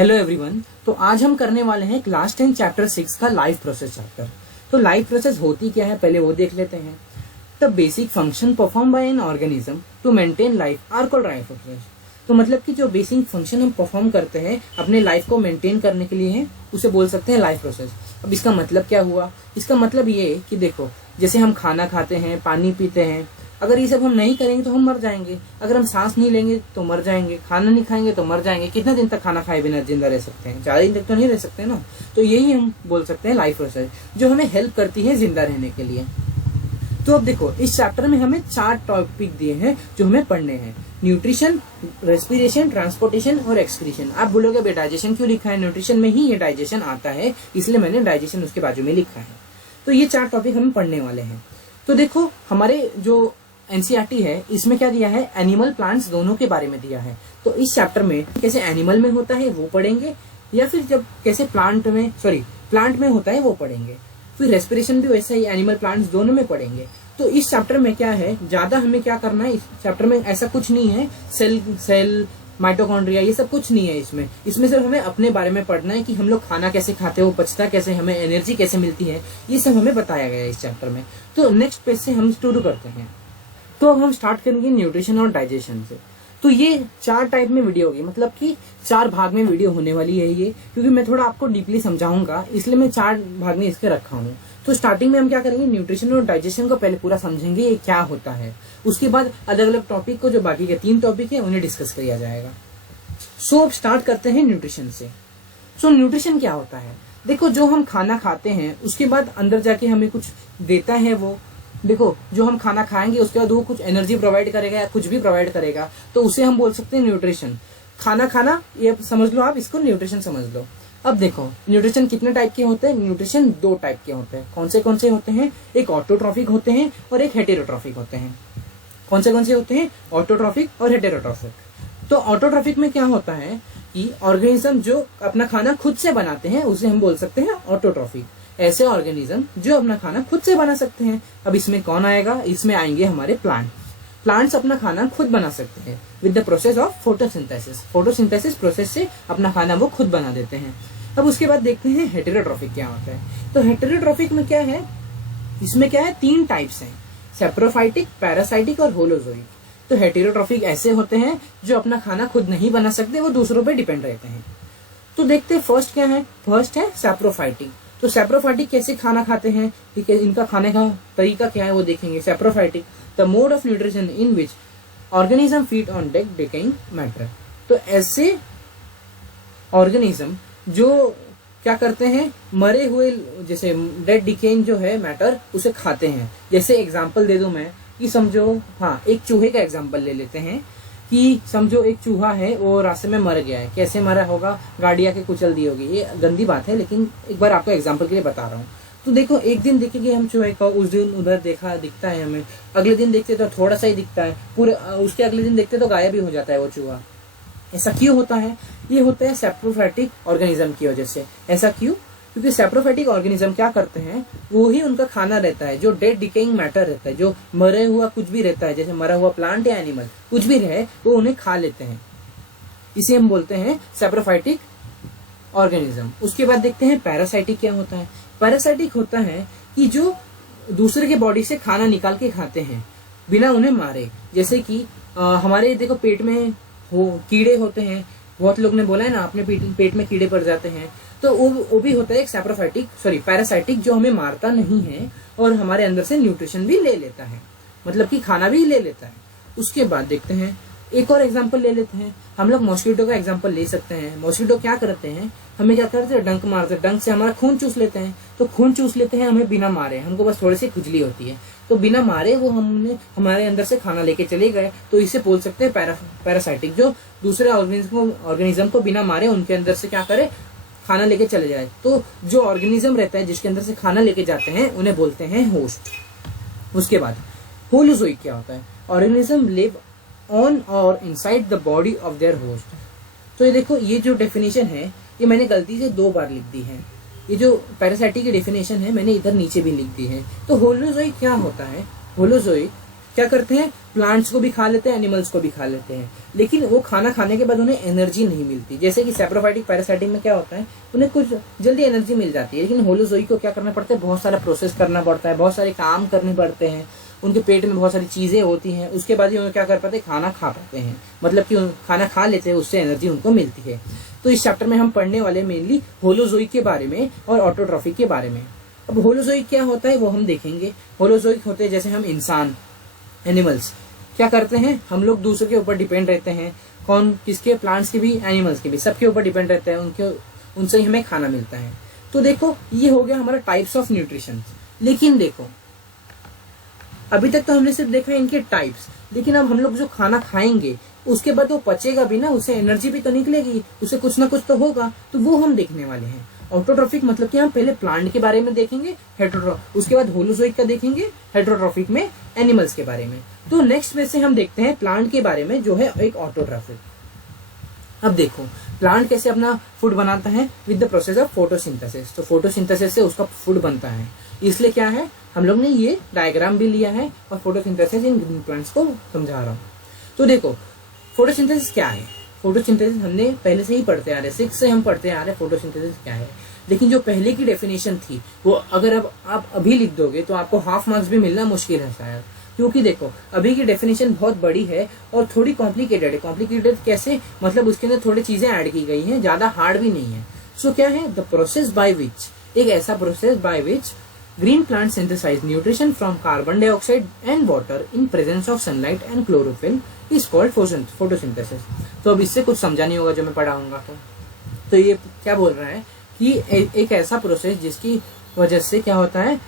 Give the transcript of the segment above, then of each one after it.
Hello everyone. तो आज हम करने वाले हैं क्लास 10 चैप्टर 6 का लाइफ प्रोसेस चैप्टर। तो लाइफ प्रोसेस होती क्या है पहले वो देख लेते हैं। The basic function perform by an organism to maintain life are called life process. तो मतलब कि जो बेसिक फंक्शन हम परफॉर्म करते हैं अपने लाइफ को मेंटेन करने के लिए है उसे बोल सकते हैं लाइफ प्रोसेस। अब इसका मतलब क्या हुआ? इसका मतलब ये कि देखो, जैसे हम खाना खाते हैं, पानी पीते हैं, अगर ये सब हम नहीं करेंगे तो हम मर जाएंगे। अगर हम सांस नहीं लेंगे तो मर जाएंगे, खाना नहीं खाएंगे तो मर जाएंगे। कितना दिन तक खाना खाए बिना जिंदा रह सकते हैं? ज्यादा दिन तक तो नहीं रह सकते ना। तो यही हम बोल सकते हैं लाइफ प्रोसेस, जो हमें हेल्प करती है जिंदा रहने के लिए। तो अब देखो, इस चैप्टर में हमें 4 टॉपिक दिए हैं जो हमें पढ़ने हैं। न्यूट्रिशन, रेस्पिरेशन, ट्रांसपोर्टेशन और एक्सक्रीशन। आप बोलोगे बे डाइजेशन क्यों लिखा है? न्यूट्रिशन में ही ये डाइजेशन आता है, इसलिए मैंने डाइजेशन उसके बाजू में लिखा है। तो ये 4 टॉपिक हम पढ़ने वाले हैं। तो देखो, हमारे जो एनसीईआरटी है इसमें क्या दिया है, एनिमल प्लांट्स दोनों के बारे में दिया है। तो इस चैप्टर में कैसे एनिमल में होता है वो पढ़ेंगे, या फिर जब कैसे प्लांट में होता है वो पढ़ेंगे। फिर रेस्पिरेशन भी वैसा ही एनिमल प्लांट्स दोनों में पढ़ेंगे। तो इस चैप्टर में क्या है, ज्यादा हमें क्या करना है, इस चैप्टर में ऐसा कुछ नहीं है सेल माइटोकॉन्ड्रिया ये सब कुछ नहीं है। इसमें सिर्फ हमें अपने बारे में पढ़ना है कि हम लोग खाना कैसे खाते हैं, वो पचता कैसे, हमें एनर्जी कैसे मिलती है, ये सब हमें बताया गया है इस चैप्टर में। तो नेक्स्ट पेज से हम शुरू करते हैं। तो अब हम स्टार्ट करेंगे न्यूट्रिशन और डाइजेशन से। तो ये 4 टाइप में वीडियो होगी, मतलब कि 4 भाग में वीडियो होने वाली है ये, क्योंकि मैं थोड़ा आपको डीपली समझाऊंगा, इसलिए मैं 4 भाग में इसके रखा हूँ। तो स्टार्टिंग में हम क्या करेंगे, न्यूट्रिशन और डाइजेशन को पहले पूरा समझेंगे ये क्या होता है। उसके बाद अलग अलग टॉपिक को, जो बाकी के 3 टॉपिक है उन्हें डिस्कस किया जाएगा। सो अब स्टार्ट करते हैं न्यूट्रिशन से। सो न्यूट्रिशन क्या होता है? देखो, जो हम खाना खाते हैं उसके बाद अंदर जाके हमें कुछ देता है वो। देखो, जो हम खाना खाएंगे उसके बाद वो कुछ एनर्जी प्रोवाइड करेगा या कुछ भी प्रोवाइड करेगा, तो उसे हम बोल सकते हैं न्यूट्रिशन। खाना ये समझ लो, आप इसको न्यूट्रिशन समझ लो। अब देखो, न्यूट्रिशन कितने टाइप के होते हैं? न्यूट्रिशन 2 टाइप के होते हैं। कौन से होते हैं? एक ऑटोट्रॉफिक होते हैं और एक हेटेरोट्रॉफिक होते हैं। कौन से होते हैं? ऑटोट्रॉफिक और हेटेरोट्रॉफिक। तो ऑटोट्रॉफिक में क्या होता है कि ऑर्गेनिज्म जो अपना खाना खुद से बनाते हैं उसे हम बोल सकते हैं ऑटोट्रॉफिक। ऐसे ऑर्गेनिज्म जो अपना खाना खुद से बना सकते हैं। अब इसमें कौन आएगा? इसमें आएंगे हमारे प्लांट्स अपना खाना खुद बना सकते हैं with the process of photosynthesis process से अपना खाना वो खुद बना देते हैं। अब उसके बाद देखते हैं हेटेरोट्रॉफिक क्या होता है। तो हेटेरोट्रॉफिक में क्या है, इसमें क्या है, 3 टाइप्स हैं, सेप्रोफाइटिक, पैरासाइटिक और होलोजोइक। तो हेटेरोट्रॉफिक ऐसे होते हैं जो अपना खाना खुद नहीं बना सकते, वो दूसरों पर डिपेंड रहते हैं। तो देखते हैं फर्स्ट क्या है। फर्स्ट है सेप्रोफाइटिक। तो सेप्रोफाइटिक कैसे खाना खाते हैं, ठीक है, इनका खाने का तरीका क्या है वो देखेंगे। Saprophytic, the mode of nutrition in which organism feed on dead decaying matter. तो ऐसे ऑर्गेनिज्म जो क्या करते हैं, मरे हुए, जैसे डेड डिकेइंग जो है मैटर, उसे खाते हैं। जैसे एग्जांपल दे दूं मैं कि समझो, हाँ, एक चूहे का एग्जांपल ले लेते हैं कि समझो एक चूहा है, वो रास्ते में मर गया है। कैसे मरा होगा? गाड़ी आके कुचल दी होगी। ये गंदी बात है, लेकिन एक बार आपको एग्जांपल के लिए बता रहा हूँ। तो देखो, एक दिन देखेंगे हम चूहे को, उस दिन उधर दिखता है हमें, अगले दिन देखते तो थोड़ा सा ही दिखता है, पूरे उसके अगले दिन देखते तो गायब ही हो जाता है वो चूहा। ऐसा क्यों होता है? ये होता है सेप्रोफाइटिक ऑर्गेनिज्म की वजह से। ऐसा क्यों? क्योंकि सेप्रोफाइटिक ऑर्गेनिज्म क्या करते हैं, वो ही उनका खाना रहता है, जो डेड डिकेइंग मैटर रहता है, जो मरे हुआ कुछ भी रहता है, जैसे मरा हुआ प्लांट या एनिमल कुछ भी रहे, वो उन्हें खा लेते हैं। इसे हम बोलते हैं सेप्रोफाइटिक ऑर्गेनिज्म। उसके बाद देखते हैं पैरासाइटिक क्या होता है। पैरासाइटिक होता है कि जो दूसरे के बॉडी से खाना निकाल के खाते हैं बिना उन्हें मारे। जैसे कि हमारे देखो पेट में कीड़े होते हैं, बहुत लोग ने बोला है ना, अपने पेट में कीड़े पड़ जाते हैं। तो वो भी होता है एक पैरासाइटिक, जो हमें मारता नहीं है और हमारे अंदर से न्यूट्रिशन भी ले लेता है, मतलब कि खाना भी ले लेता है। उसके बाद देखते हैं, एक और एग्जांपल ले लेते हैं। हम लोग मॉस्किटो का एग्जांपल ले सकते हैं। मॉस्किटो क्या करते हैं, हमें क्या करते हैं, डंक मारते हैं, डंक से हमारा खून चूस लेते हैं। तो खून चूस लेते हैं हमें बिना मारे, हमको बस थोड़ी सी खुजली होती है, तो बिना मारे वो हमारे अंदर से खाना लेके चले गए। तो इसे बोल सकते हैं पैरासाइटिक, जो दूसरे ऑर्गेनिज्म को बिना मारे उनके अंदर से क्या करे, खाना लेके चले जाए। तो जो ऑर्गेनिज्म रहता है जिसके अंदर से खाना लेके जाते हैं उन्हें बोलते हैं होस्ट। उसके बाद होलोजोइक क्या होता है, ऑर्गेनिज्म लिव ऑन और inside the body of their host. तो ये देखो, ये जो डेफिनेशन है ये मैंने गलती से 2 बार लिख दी है। ये जो पैरासाइटिक की डेफिनेशन है मैंने इधर नीचे भी लिख दी है। तो होलोजोइक क्या होता है, होलोजोइक क्या करते हैं, प्लांट्स को भी खा लेते हैं, एनिमल्स को भी खा लेते हैं, लेकिन वो खाना खाने के बाद उन्हें एनर्जी नहीं मिलती। जैसे कि सैप्रोफाइटिक पैरासाइटिक में क्या होता है, उन्हें कुछ जल्दी एनर्जी मिल जाती है, लेकिन होलोजोइक को क्या करना पड़ता है, बहुत सारा प्रोसेस करना पड़ता है, बहुत सारे काम करने पड़ते हैं, उनके पेट में बहुत सारी चीजें होती हैं, उसके बाद ही उन्हें क्या कर पाते हैं, खाना खा पाते हैं, मतलब कि खाना खा लेते हैं, उससे एनर्जी उनको मिलती है। तो इस चैप्टर में हम पढ़ने वाले मेनली होलोजोइक के बारे में और ऑटोट्रॉफिक के बारे में। अब होलोजोइक क्या होता है वो हम देखेंगे। होलोजोइक होते हैं जैसे हम इंसान, एनिमल्स क्या करते हैं, हम लोग दूसरे के ऊपर डिपेंड रहते हैं, कौन किसके, प्लांट्स के भी, एनिमल्स के भी, सबके ऊपर डिपेंड रहते हैं, उनसे ही हमें खाना मिलता है। तो देखो ये हो गया हमारा टाइप्स ऑफ न्यूट्रिशन। लेकिन देखो अभी तक तो हमने सिर्फ देखा इनके टाइप्स, लेकिन अब हम लोग जो खाना खाएंगे उसके बाद वो पचेगा भी ना, उसे एनर्जी भी तो निकलेगी, उसे कुछ ना कुछ तो होगा, तो वो हम देखने वाले हैं। ऑटोट्रॉफिक मतलब कि हम पहले प्लांट के बारे में देखेंगे, उसके बाद होलोजोइक का देखेंगे, हेटेरोट्रॉफिक में एनिमल्स के बारे में। तो नेक्स्ट में से हम देखते हैं प्लांट के बारे में, जो है एक ऑटोट्रॉफिक। अब देखो प्लांट कैसे अपना फूड बनाता है, with the process of photosynthesis. तो फोटोसिंथेसिस से उसका फूड बनता है, इसलिए क्या है, हम लोग ने ये डायग्राम भी लिया है और फोटोसिंथेसिस इन ग्रीन प्लांट्स को समझा रहा हूँ। तो देखो फोटोसिंथेसिस क्या है, फोटोसिंथेसिस हमने पहले से ही पढ़ते आ रहे, 6 से हम पढ़ते आ रहे फोटोसिंथेसिस क्या है। लेकिन जो पहले की डेफिनेशन थी वो अगर अब आप अभी लिख दोगे तो आपको हाफ मार्क्स भी मिलना मुश्किल है शायद, क्योंकि देखो अभी की डेफिनेशन बहुत बड़ी है और थोड़ी कॉम्प्लिकेटेड है। कॉम्प्लिकेटेड कैसे, मतलब उसके अंदर थोड़ी चीजें ऐड की गई हैं, ज्यादा हार्ड भी नहीं है। सो क्या है, द प्रोसेस बाय विच, एक ऐसा process by which green plants synthesize nutrition from carbon dioxide and water in presence of sunlight and chlorophyll is called photosynthesis। तो अब इससे कुछ समझा नहीं होगा जो मैं पढ़ाऊंगा। तो ये क्या बोल रहा है कि एक ऐसा प्रोसेस जिसकी वजह से क्या होता है,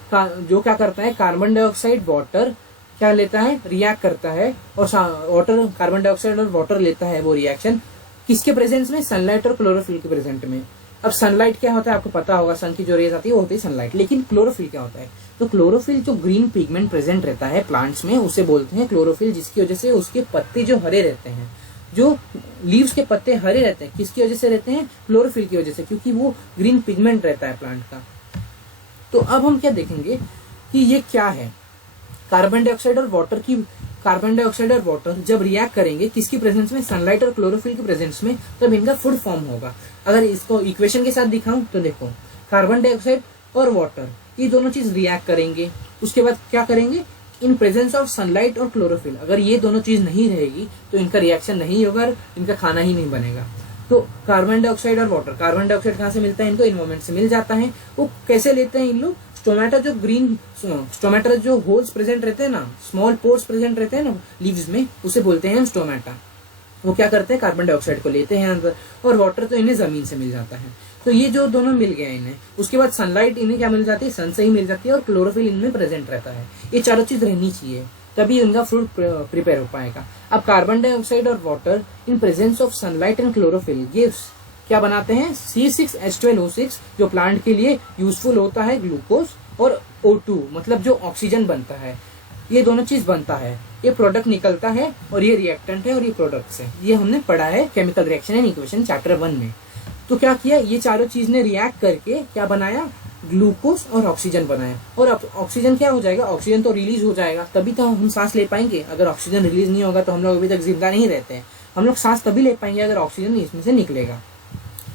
जो क्या करता है, कार्बन डाइऑक्साइड वाटर क्या लेता है, रिएक्ट करता है, और वाटर कार्बन डाइऑक्साइड और वाटर लेता है, वो रिएक्शन किसके प्रेजेंस में, सनलाइट और क्लोरोफिल के प्रेजेंट में। अब सनलाइट क्या होता है आपको पता होगा, सन की जो रेज आती है वो होती है सनलाइट, लेकिन क्लोरोफिल क्या होता है, तो क्लोरोफिल जो ग्रीन पिगमेंट प्रेजेंट रहता है प्लांट्स में उसे बोलते हैं क्लोरोफिल, जिसकी वजह से उसके पत्ते जो हरे रहते हैं, जो लीव्स के पत्ते हरे रहते हैं, किसकी वजह से रहते हैं, क्लोरोफिल की वजह से, क्योंकि वो ग्रीन पिगमेंट रहता है प्लांट का। तो अब हम क्या देखेंगे कि ये क्या है, कार्बन डाइऑक्साइड और वाटर जब रिएक्ट करेंगे किसकी प्रेजेंस में, सनलाइट और क्लोरोफिल के प्रेजेंस में, तब इनका फूड फॉर्म होगा। अगर इसको इक्वेशन के साथ दिखाऊं तो देखो कार्बन डाइऑक्साइड और वाटर ये दोनों चीज रिएक्ट करेंगे, उसके बाद क्या करेंगे, इन प्रेजेंस ऑफ सनलाइट और क्लोरोफिल, अगर ये दोनों चीज नहीं रहेगी तो इनका रिएक्शन नहीं होगा, इनका खाना ही नहीं बनेगा। तो कार्बन डाइऑक्साइड और वाटर, कार्बन डाइऑक्साइड कहाँ से मिलता है, इनको इन्वायरमेंट से मिल जाता है। वो कैसे लेते हैं इन लोग, स्टोमेटा जो होल्स प्रेजेंट रहते हैं ना, स्मॉल पोर्स प्रेजेंट रहते हैं ना लीव्स में, उसे बोलते हैं स्टोमेटा। वो क्या करते हैं, कार्बन डाइऑक्साइड को लेते हैं अंदर, और वाटर तो इन्हें जमीन से मिल जाता है। तो ये जो दोनों मिल गया इन्हें, उसके बाद सनलाइट इन्हें क्या मिल जाती है, सन से ही मिल जाती है, और क्लोरोफिल इनमें प्रेजेंट रहता है। ये चारों चीज रहनी चाहिए तभी उनका फ्रूट प्रिपेयर हो पाएगा। अब कार्बन डाइऑक्साइड और water in presence of sunlight and chlorophyll gives क्या बनाते हैं, C6H12O6, जो प्लांट के लिए यूजफुल होता है, ग्लूकोज, और O2 मतलब जो ऑक्सीजन बनता है, ये दोनों चीज बनता है, ये प्रोडक्ट निकलता है, और ये रिएक्टेंट है और ये प्रोडक्ट्स है। ये हमने पढ़ा है chemical reaction and equation chapter 1 में। तो क्या किया, ये चारों चीज ने रिएक्ट करके क्या बनाया, ग्लूकोज और ऑक्सीजन बनाया। और अब ऑक्सीजन क्या हो जाएगा, ऑक्सीजन तो रिलीज हो जाएगा, तभी तो हम सांस ले पाएंगे। अगर ऑक्सीजन रिलीज नहीं होगा तो हम लोग अभी तक जिंदा नहीं रहते हैं। हम लोग सांस तभी ले पाएंगे अगर ऑक्सीजन इसमें से निकलेगा।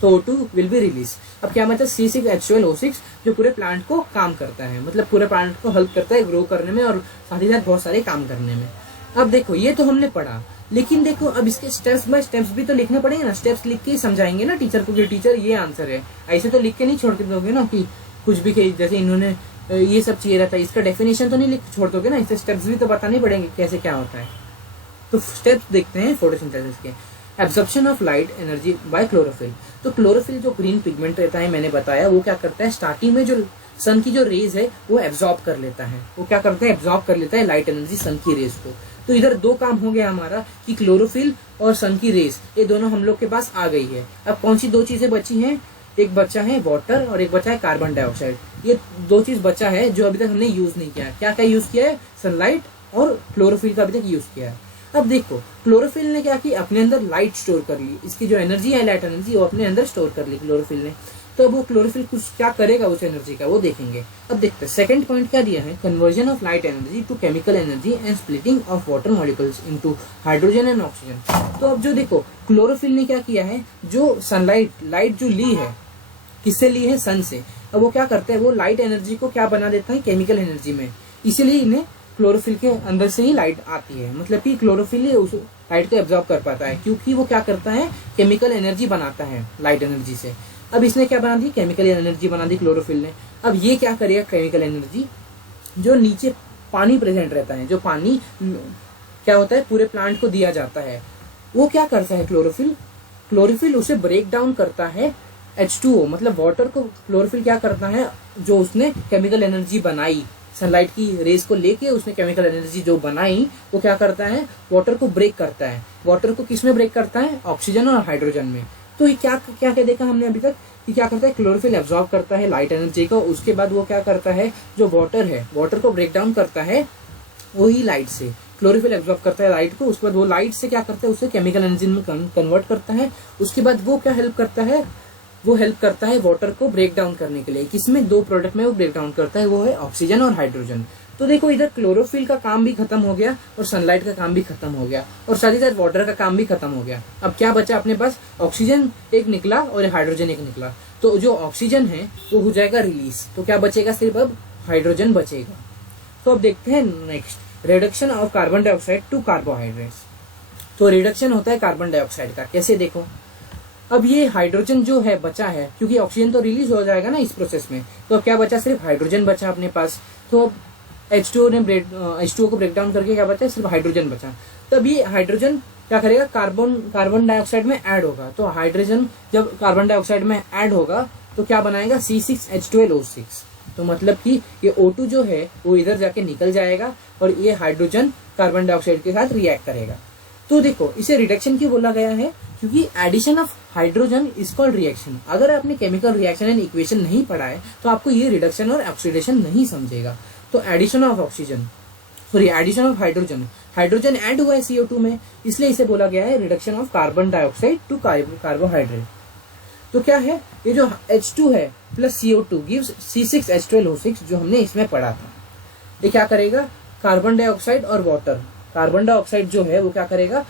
तो O2 विल बी रिलीज। अब क्या मतलब, C6H12O6 जो पूरे प्लांट को काम करता है, मतलब पूरे प्लांट को हेल्प करता है ग्रो करने में और साथ ही साथ बहुत सारे काम करने में। अब देखो ये तो हमने पढ़ा, लेकिन देखो अब इसके स्टेप्स बाय स्टेप्स भी तो लिखने पड़ेंगे ना, स्टेप्स लिख के ही समझाएंगे ना टीचर को कि टीचर ये आंसर है, ऐसे तो लिख के नहीं छोड़ के दोगे ना कि कुछ भी, जैसे इन्होंने ये सब चाहिए रहता है, इसका डेफिनेशन तो नहीं लिख छोड़ दोगे ना, इससे स्टेप्स भी तो बताने पड़ेंगे कैसे क्या होता है। तो स्टेप्स देखते हैं फोटोसिंथेसिस के। Absorption of light energy by chlorophyll. तो क्लोरोफिल जो ग्रीन पिगमेंट रहता है, मैंने बताया, वो क्या करता है, स्टार्टिंग में जो सन की जो रेज है वो एब्जॉर्ब कर लेता है। वो क्या करता है, एब्जॉर्ब कर लेता है लाइट एनर्जी सन की रेज को। तो इधर दो काम हो गया हमारा कि क्लोरोफिल और सन की रेज ये दोनों हम लोग के पास आ गई है। अब कौन सी दो चीजें बची हैं, एक बचा है वाटर और एक बचा है कार्बन डाइऑक्साइड। ये दो चीज बचा है जो अभी तक हमने यूज नहीं किया। क्या क्या यूज किया है, सनलाइट और क्लोरोफिल का अभी तक यूज किया है। अब देखो क्लोरोफिल ने क्या किया, अपने अंदर लाइट स्टोर कर ली, इसकी जो एनर्जी है लाइट एनर्जी वो अपने अंदर स्टोर कर ली क्लोरोफिल ने। तो वो क्लोरोफिल कुछ क्या करेगा उस एनर्जी का वो देखेंगे। अब देखते हैं सेकंड पॉइंट क्या दिया है, conversion of light energy to chemical energy and splitting of water molecules into hydrogen and oxygen. तो अब जो देखो क्लोरोफिल ने क्या किया है, जो सनलाइट लाइट जो ली है, किससे ली है, सन से। अब वो क्या करते हैं, वो लाइट एनर्जी को क्या बना देता है केमिकल एनर्जी में, इसीलिए इन्हें क्लोरोफिल के अंदर से ही लाइट आती है। मतलब कि क्लोरोफिल ही उस लाइट को एब्जॉर्ब कर पाता है, क्योंकि वो क्या करता है केमिकल एनर्जी बनाता है लाइट एनर्जी से। अब इसने क्या बना दी, केमिकल एनर्जी बना दी क्लोरोफिल ने। अब ये क्या करेगा केमिकल एनर्जी, जो नीचे पानी प्रेजेंट रहता है, जो पानी क्या होता है पूरे प्लांट को दिया जाता है, वो क्या करता है क्लोरोफिल उसे ब्रेक डाउन करता है H2O, मतलब वाटर को क्लोरोफिल क्या करता है, जो उसने केमिकल एनर्जी बनाई सनलाइट की रेस को लेके, उसने केमिकल एनर्जी जो बनाई वो क्या करता है वाटर को ब्रेक करता है। वाटर को किस में ब्रेक करता है, ऑक्सीजन और हाइड्रोजन में। तो ये क्या क्या क्या देखा हमने अभी तक कि क्या करता है क्लोरोफिल एब्जॉर्ब करता है लाइट एनर्जी को, उसके बाद वो क्या करता है जो वाटर है वाटर को ब्रेक डाउन करता है वही लाइट से। क्लोरोफिल एब्जॉर्ब करता है लाइट को, उसके बाद वो लाइट से क्या करता है उसे केमिकल एनर्जी में कन्वर्ट करता है। उसके बाद वो क्या हेल्प करता है, वो हेल्प करता है वाटर को ब्रेक डाउन करने के लिए। किसमें, दो प्रोडक्ट में वो ब्रेक डाउन करता है, वो है ऑक्सीजन और हाइड्रोजन। तो देखो इधर क्लोरोफिल का काम भी खत्म हो गया और सनलाइट का काम भी खत्म हो गया और साथ ही साथ वाटर का काम भी खत्म हो गया। अब क्या बचा अपने पास, ऑक्सीजन एक निकला और हाइड्रोजन एक निकला। तो जो ऑक्सीजन है वो हो जाएगा रिलीज, तो क्या बचेगा, सिर्फ अब हाइड्रोजन बचेगा। तो अब देखते हैं next, reduction of carbon dioxide to carbohydrates. तो रिडक्शन होता है कार्बन डाइऑक्साइड का, कैसे देखो, अब ये हाइड्रोजन जो है बचा है, क्योंकि ऑक्सीजन तो रिलीज हो जाएगा ना इस प्रोसेस में, तो अब क्या बचा, सिर्फ हाइड्रोजन बचा अपने पास। तो अब H2O को ब्रेक डाउन करके क्या बचा, सिर्फ हाइड्रोजन बचा। तब ये हाइड्रोजन क्या करेगा, कार्बन डाइऑक्साइड में ऐड होगा। तो हाइड्रोजन जब कार्बन डाइऑक्साइड में ऐड होगा तो क्या बनाएगा, C6H12O6। तो मतलब कि ये O2 जो है वो इधर जाके निकल जाएगा और ये हाइड्रोजन कार्बन डाइऑक्साइड के साथ रिएक्ट करेगा। तो देखो इसे रिडक्शन क्यों बोला गया है, क्योंकि addition of hydrogen is called reaction. अगर आपने केमिकल रिएक्शन एंड इक्वेशन नहीं पढ़ा है तो आपको ये रिडक्शन और ऑक्सीडेशन नहीं समझेगा। तो addition of addition of hydrogen add हुआ है CO2 में, इसलिए इसे बोला गया है reduction of carbon dioxide to carbohydrate. तो क्या है, ये जो H2 है प्लस CO2 गिव्स C6H12O6 जो हमने इसमें पढ़ा था। ये क्या करेगा, कार्बन डाइऑक्साइड और वाटर, कार्बन डाइऑक्साइड जो है वो क्या करेगा,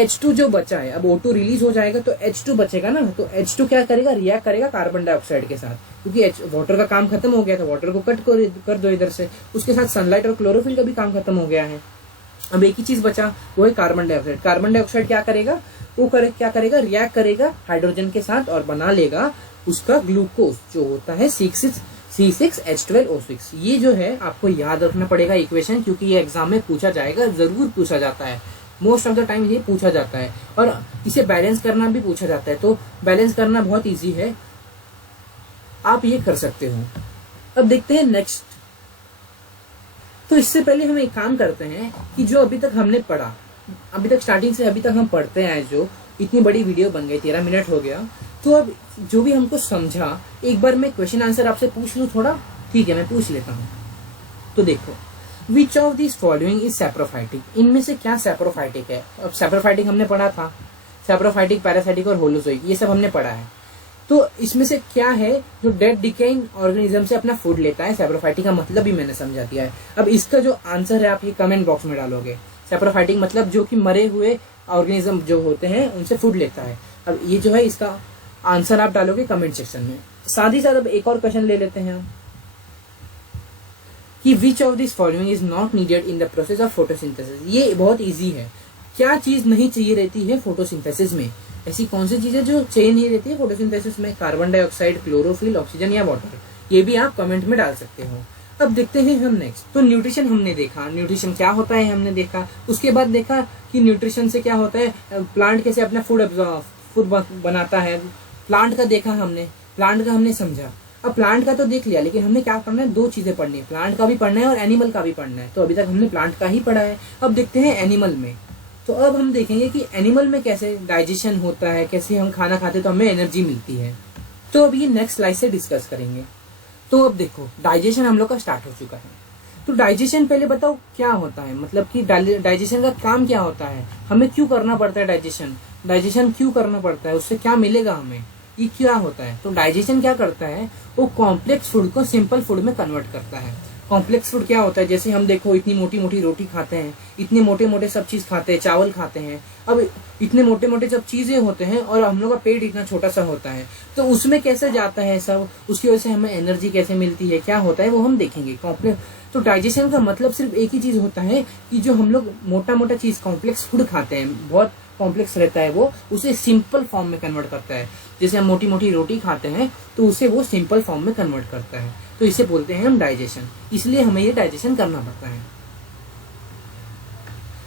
H2 जो बचा है, अब O2 रिलीज हो जाएगा तो H2 बचेगा ना, तो H2 क्या करेगा, रिएक्ट करेगा कार्बन डाइऑक्साइड के साथ, क्योंकि वाटर का काम खत्म हो गया था, वाटर को कट कर दो इधर से। उसके साथ सनलाइट और क्लोरोफिल का भी काम खत्म हो गया है। अब एक ही चीज बचा, वो है कार्बन डाइऑक्साइड। कार्बन डाइऑक्साइड क्या करेगा, क्या करेगा, रिएक्ट करेगा हाइड्रोजन के साथ और बना लेगा उसका ग्लूकोज जो होता है C6H12O6। ये जो है आपको याद रखना पड़ेगा इक्वेशन, क्योंकि ये एग्जाम में पूछा जाएगा, जरूर पूछा जाता है, मोस्ट ऑफ द टाइम ये पूछा जाता है। और इसे बैलेंस करना भी पूछा जाता है, तो बैलेंस करना बहुत इजी है, आप ये कर सकते हो। अब देखते हैं नेक्स्ट। तो इससे पहले हम एक काम करते हैं कि जो अभी तक हमने पढ़ा, अभी तक स्टार्टिंग से अभी तक हम पढ़ते आए, जो इतनी बड़ी वीडियो बन गई, 13 मिनट हो गया, तो अब जो भी हमको समझा एक बार मैं क्वेश्चन आंसर आपसे पूछ लूं थोड़ा, ठीक है मैं पूछ लेता हूँ। तो देखो, which of this following is saprophytic, इनमें से क्या सैप्रोफाइटिक है। अब सैप्रोफाइटिक हमने पढ़ा था, सैप्रोफाइटिक, पैरासाइटिक और होलोजोइक, ये सब हमने पढ़ा है। तो इसमें से क्या है जो डेड डिकेइंग ऑर्गेनिज्म से अपना फूड लेता है, सैप्रोफाइटिक का मतलब भी मैंने समझा दिया है। अब इसका जो आंसर है आप ये कमेंट बॉक्स में डालोगे। सैप्रोफाइटिक मतलब जो कि मरे हुए ऑर्गेनिज्म जो होते हैं उनसे फूड लेता है। अब ये जो है इसका आंसर आप डालोगे कमेंट सेक्शन में। साथ ही साथ अब एक और क्वेश्चन ले लेते हैं कि which of this following is not needed in the process of photosynthesis. ये बहुत इजी है, क्या चीज नहीं चाहिए रहती है फोटोसिंथेसिस में, ऐसी कौन सी चीज है जो चाहिए नहीं रहती है फोटोसिंथेसिस में, कार्बन डाइऑक्साइड, क्लोरोफिल, ऑक्सीजन या वाटर, ये भी आप कमेंट में डाल सकते हो। अब देखते हैं हम नेक्स्ट। तो न्यूट्रिशन हमने देखा, न्यूट्रिशन क्या होता है हमने देखा, उसके बाद देखा कि न्यूट्रिशन से क्या होता है, प्लांट कैसे अपना फूड बनाता है, प्लांट का देखा हमने, प्लांट का हमने समझा। अब प्लांट का तो देख लिया, लेकिन हमने क्या पढ़ना है, दो चीजें पढ़नी है, प्लांट का भी पढ़ना है और एनिमल का भी पढ़ना है। तो अभी तक हमने प्लांट का ही पढ़ा है, अब देखते हैं एनिमल में। तो अब हम देखेंगे कि एनिमल में कैसे डाइजेशन होता है, कैसे हम खाना खाते तो हमें एनर्जी मिलती है। तो अब ये नेक्स्ट स्लाइड से डिस्कस करेंगे। तो अब देखो डाइजेशन हम लोग का स्टार्ट हो चुका है। तो डाइजेशन पहले बताओ क्या होता है, मतलब कि डाइजेशन का काम क्या होता है, हमें क्यों करना पड़ता है डाइजेशन, डाइजेशन क्यों करना पड़ता है, उससे क्या मिलेगा हमें। ये क्या होता है? तो डाइजेशन क्या करता है, वो कॉम्प्लेक्स फूड को सिंपल फूड में कन्वर्ट करता है। कॉम्प्लेक्स फूड क्या होता है, जैसे हम देखो इतनी मोटी मोटी रोटी खाते हैं, इतने मोटे मोटे सब चीज खाते हैं, चावल खाते हैं, अब इतने मोटे मोटे सब चीजें होते हैं और हम लोग का पेट इतना छोटा सा होता है, तो उसमें कैसे जाता है सब, उसकी वजह से हमें एनर्जी कैसे मिलती है, क्या होता है वो हम देखेंगे। कॉम्प्लेक्स तो डाइजेशन का मतलब सिर्फ एक ही चीज होता है कि जो हम लोग मोटा मोटा चीज कॉम्प्लेक्स फूड खाते हैं, बहुत कॉम्प्लेक्स रहता है वो, उसे सिंपल फॉर्म में कन्वर्ट करता है। जैसे हम मोटी मोटी रोटी खाते हैं तो उसे वो सिंपल फॉर्म में कन्वर्ट करता है, तो इसे बोलते हैं हम डाइजेशन। इसलिए हमें ये डाइजेशन करना पड़ता है।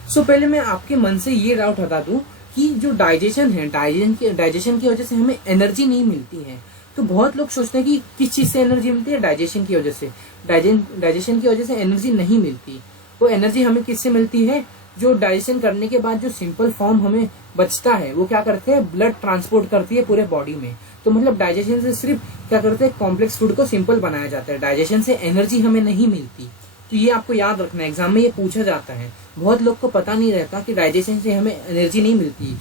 सो पहले मैं आपके मन से ये डाउट हटा दूं कि जो डाइजेशन है, डाइजेशन की वजह से हमें एनर्जी नहीं मिलती है। तो बहुत लोग सोचते हैं कि किस चीज से एनर्जी मिलती है, डाइजेशन की वजह से। डाइजेशन की वजह से एनर्जी नहीं मिलती। वो एनर्जी हमें किससे मिलती है, जो डाइजेशन करने के बाद जो सिंपल फॉर्म हमें बचता है वो क्या करते हैं, ब्लड ट्रांसपोर्ट करती है पूरे बॉडी में। तो मतलब डाइजेशन से सिर्फ क्या करते हैं, कॉम्प्लेक्स फूड को सिंपल बनाया जाता है, डाइजेशन से एनर्जी हमें नहीं मिलती। तो ये आपको याद रखना है, एग्जाम में ये पूछा जाता है। बहुत लोग को पता नहीं रहता कि डाइजेशन से हमें एनर्जी नहीं मिलती।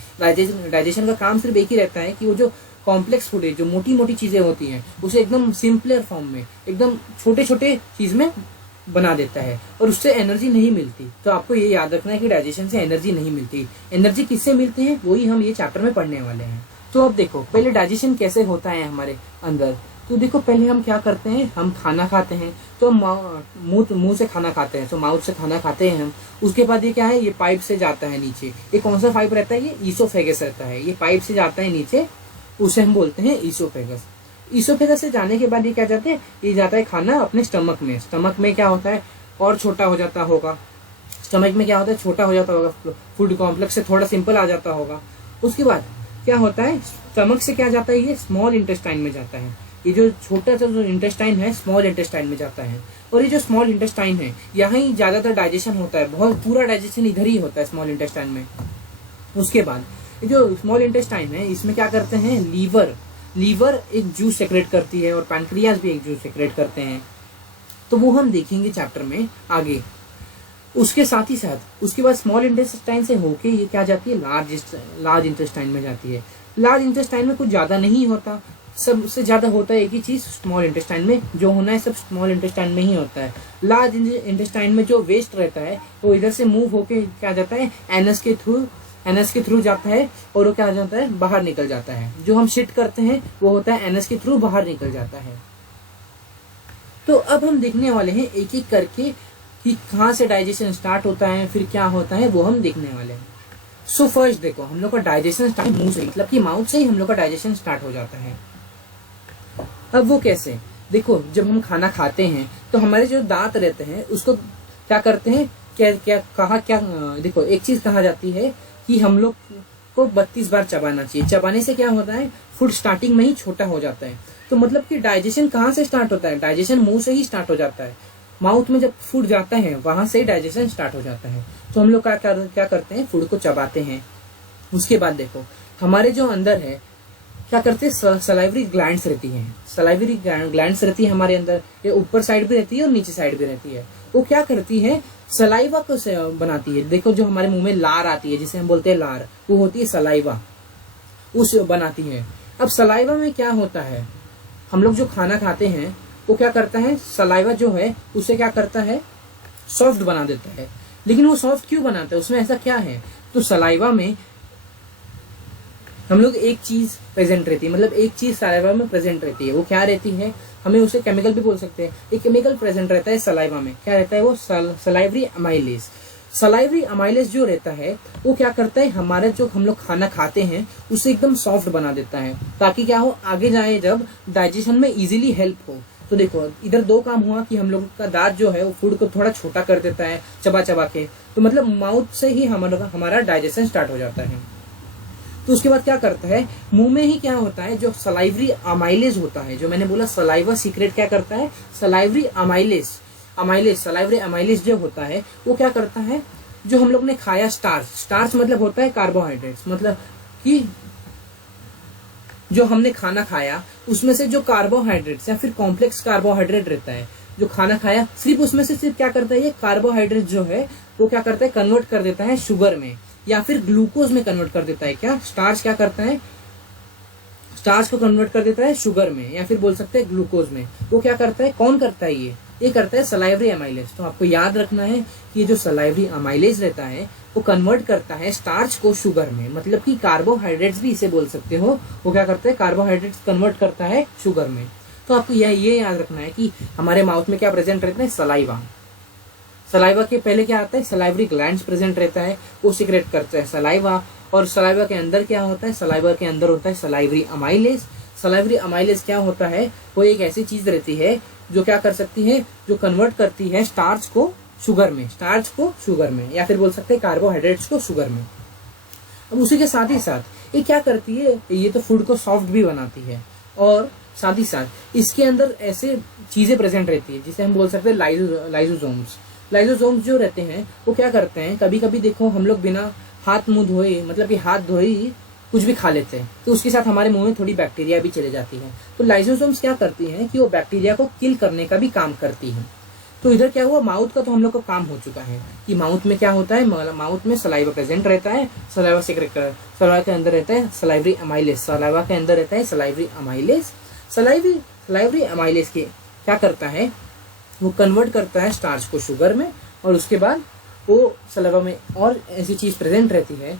डाइजेशन का काम सिर्फ एक ही रहता है कि वो जो कॉम्प्लेक्स फूड है, जो मोटी मोटी चीजें होती हैं, उसे एकदम सिंपलर फॉर्म में, एकदम छोटे छोटे चीज में बना देता है और उससे एनर्जी नहीं मिलती। तो आपको ये याद रखना है कि डाइजेशन से एनर्जी नहीं मिलती। एनर्जी किससे मिलती है, वही हम ये चैप्टर में पढ़ने वाले हैं। तो अब देखो पहले डाइजेशन कैसे होता है हमारे अंदर। तो देखो पहले हम क्या करते हैं, हम खाना खाते हैं तो मुंह से खाना खाते हैं, तो माउथ से खाना खाते हैं हम। उसके बाद ये क्या है, ये पाइप से जाता है नीचे। ये कौन सा पाइप रहता है, ये ईसोफेगस रहता है। ये पाइप से जाता है नीचे, उसे हम बोलते हैं ईसोफेगस। ईसोफेगस से जाने के बाद ये क्या जाते हैं, ये जाता है खाना अपने स्टमक में। स्टमक में क्या होता है, और छोटा हो जाता होगा। स्टमक में क्या होता है, छोटा हो जाता होगा, फूड कॉम्प्लेक्स से थोड़ा सिंपल आ जाता होगा। उसके बाद क्या होता है, स्टमक से क्या जाता है, ये स्मॉल इंटेस्टाइन में जाता है। ये जो छोटा सा जो इंटेस्टाइन है, स्मॉल इंटेस्टाइन में जाता है। और ये जो स्मॉल इंटेस्टाइन है, यहाँ ही ज्यादातर डाइजेशन होता है, बहुत पूरा डाइजेशन इधर ही होता है, स्मॉल इंटेस्टाइन में। उसके बाद जो स्मॉल इंटेस्टाइन है, इसमें क्या करते हैं, लीवर एक जूस सेक्रेट करती है और पैनक्रियाज भी एक जूस सेक्रेट करते हैं। तो वो हम देखेंगे चैप्टर में आगे। उसके साथ ही साथ उसके बाद स्मॉल इंटेस्टाइन से होके ये क्या जाती है, लार्ज इंटेस्टाइन में जाती है। लार्ज इंटेस्टाइन में कुछ ज्यादा नहीं होता, सबसे ज्यादा होता है एक ही चीज स्मॉल इंटेस्टाइन में, जो होना है सब स्मॉल इंटेस्टाइन में ही होता है। लार्ज इंटेस्टाइन में जो वेस्ट रहता है वो इधर से मूव होके क्या जाता है, एनस के थ्रू जाता है और वो क्या जाता है, बाहर निकल जाता है। जो हम शिट करते हैं वो होता है एनस के थ्रू बाहर निकल जाता है। तो अब हम देखने वाले हैं एक एक करके कि कहाँ से डाइजेशन स्टार्ट होता है, फिर क्या होता है, वो हम देखने वाले हैं। सो फर्स्ट देखो, हम लोग का डाइजेशन स्टार्ट मुंह से, मतलब कि माउथ से ही हम लोग का डाइजेशन स्टार्ट हो जाता है। अब वो कैसे, देखो जब हम खाना खाते हैं तो हमारे जो दांत रहते हैं उसको क्या करते हैं, क्या देखो एक चीज कहा जाती है कि हम लोग को 32 बार चबाना चाहिए। चबाने से क्या होता है, फूड स्टार्टिंग में ही छोटा हो जाता है। तो मतलब कि डाइजेशन कहाँ से स्टार्ट होता है, डाइजेशन मुंह से ही स्टार्ट हो जाता है। माउथ में जब फूड जाता है वहां से डाइजेशन स्टार्ट हो जाता है। तो हम लोग क्या करते हैं, फूड को चबाते हैं। उसके बाद देखो हमारे जो अंदर है क्या करते हैं, सलाइवरी ग्लैंड्स रहती हैं। सलाइवरी ग्लैंड्स रहती है हमारे अंदर, ये ऊपर साइड भी रहती है और नीचे साइड भी रहती है। वो क्या करती है, सलाइवा को बनाती है। देखो जो हमारे मुंह में लार आती है, जिसे हम बोलते हैं लार, वो होती है सलाइवा, उस बनाती है। अब सलाइवा में क्या होता है, हम लोग जो खाना खाते हैं वो क्या करता है, सलाइवा जो है उसे क्या करता है, सॉफ्ट बना देता है। लेकिन वो सॉफ्ट क्यों बनाता है, उसमें ऐसा क्या है, तो सलाइवा में हम लोग एक चीज प्रेजेंट रहती है, मतलब एक चीज सलाइवा में प्रेजेंट रहती है। वो क्या रहती है, हमें उसे केमिकल भी बोल सकते हैं। एक केमिकल प्रेजेंट रहता है सलाइवा में, क्या रहता है वो, सलाइवरी अमाइलेज। सलाइवरी अमाइलेज जो रहता है वो क्या करता है, हमारे जो हम लोग खाना खाते हैं उसे एकदम सॉफ्ट बना देता है, ताकि क्या हो, आगे जाए जब डाइजेशन में इजीली हेल्प हो। तो देखो इधर दो काम हुआ कि हम लोग का दांत जो है वो फूड को थोड़ा छोटा कर देता है चबा चबा के। तो मतलब माउथ से ही हमारा डाइजेशन स्टार्ट हो जाता है। तो उसके बाद क्या करता है, मुंह में ही क्या होता है, जो सलाइवरी अमाइलेज होता है, जो मैंने बोला सलाइवा सीक्रेट क्या करता है, सलाइवरी अमाइलेज जो होता है वो क्या करता है, जो हम लोग ने खाया स्टार्च मतलब होता है कार्बोहाइड्रेट्स, मतलब कि जो हमने खाना खाया उसमें से जो कार्बोहाइड्रेट्स या फिर कॉम्प्लेक्स कार्बोहाइड्रेट रहता है, जो खाना खाया सिर्फ उसमें से सिर्फ क्या करता है, ये कार्बोहाइड्रेट जो है वो क्या करता है, कन्वर्ट कर देता है शुगर में या फिर ग्लूकोज में कन्वर्ट कर देता है। क्या स्टार्च क्या करता है, स्टार्च को कन्वर्ट कर देता है शुगर में, या फिर बोल सकते हैं ग्लूकोज में। वो क्या करता है, कौन करता है ये करता है सलाइवरी अमाइलेज। तो आपको याद रखना है कि ये जो सलाइवरी अमाइलेज रहता है वो कन्वर्ट करता है स्टार्च को शुगर में, मतलब कि कार्बोहाइड्रेट्स भी इसे बोल सकते हो। वो क्या करता है, कार्बोहाइड्रेट्स कन्वर्ट करता है शुगर में। तो आपको ये याद रखना है कि हमारे माउथ में क्या प्रेजेंट रहता है, सलाइवा। सलाइवा के पहले क्या आता है, सलाइवरी ग्लैंड्स प्रेजेंट रहता है, वो सिक्रेट करता है सलाइवा। और सलाइवा के अंदर क्या होता है, सलाइवा के अंदर होता है सलाइवरी अमाइलेज। सलाइवरी अमाइलेज क्या होता है, वो एक ऐसी चीज रहती है जो क्या कर सकती है, जो कन्वर्ट करती है स्टार्च को शुगर में, या फिर बोल सकते हैं कार्बोहाइड्रेट्स को शुगर में। अब उसी के साथ ही साथ ये क्या करती है, ये तो फूड को सॉफ्ट भी बनाती है, और साथ ही साथ इसके अंदर ऐसे चीजें प्रेजेंट रहती है जिसे हम बोल सकते हैं लाइसोसोम्स जो रहते हैं वो क्या करते हैं, कभी कभी देखो हम लोग बिना हाथ मुंह धोए, मतलब कि हाथ धोए कुछ भी खा लेते हैं, तो उसके साथ हमारे मुंह में थोड़ी बैक्टीरिया भी चले जाती है। तो लाइसोसोम्स क्या करती हैं कि वो बैक्टीरिया को किल करने का भी काम करती हैं। तो इधर क्या हुआ, माउथ का तो हम लोग का काम हो चुका है कि माउथ में क्या होता है, माउथ में सलाइवा प्रेजेंट रहता है, सलाइवा सेक्रेट कर, सलाइवा के अंदर रहता है सलाइवरी अमाइलेज, सलाइवरी अमाइलेज के क्या करता है, वो कन्वर्ट करता है स्टार्च को शुगर में, और उसके बाद वो सलाइवा में और ऐसी चीज प्रेजेंट रहती है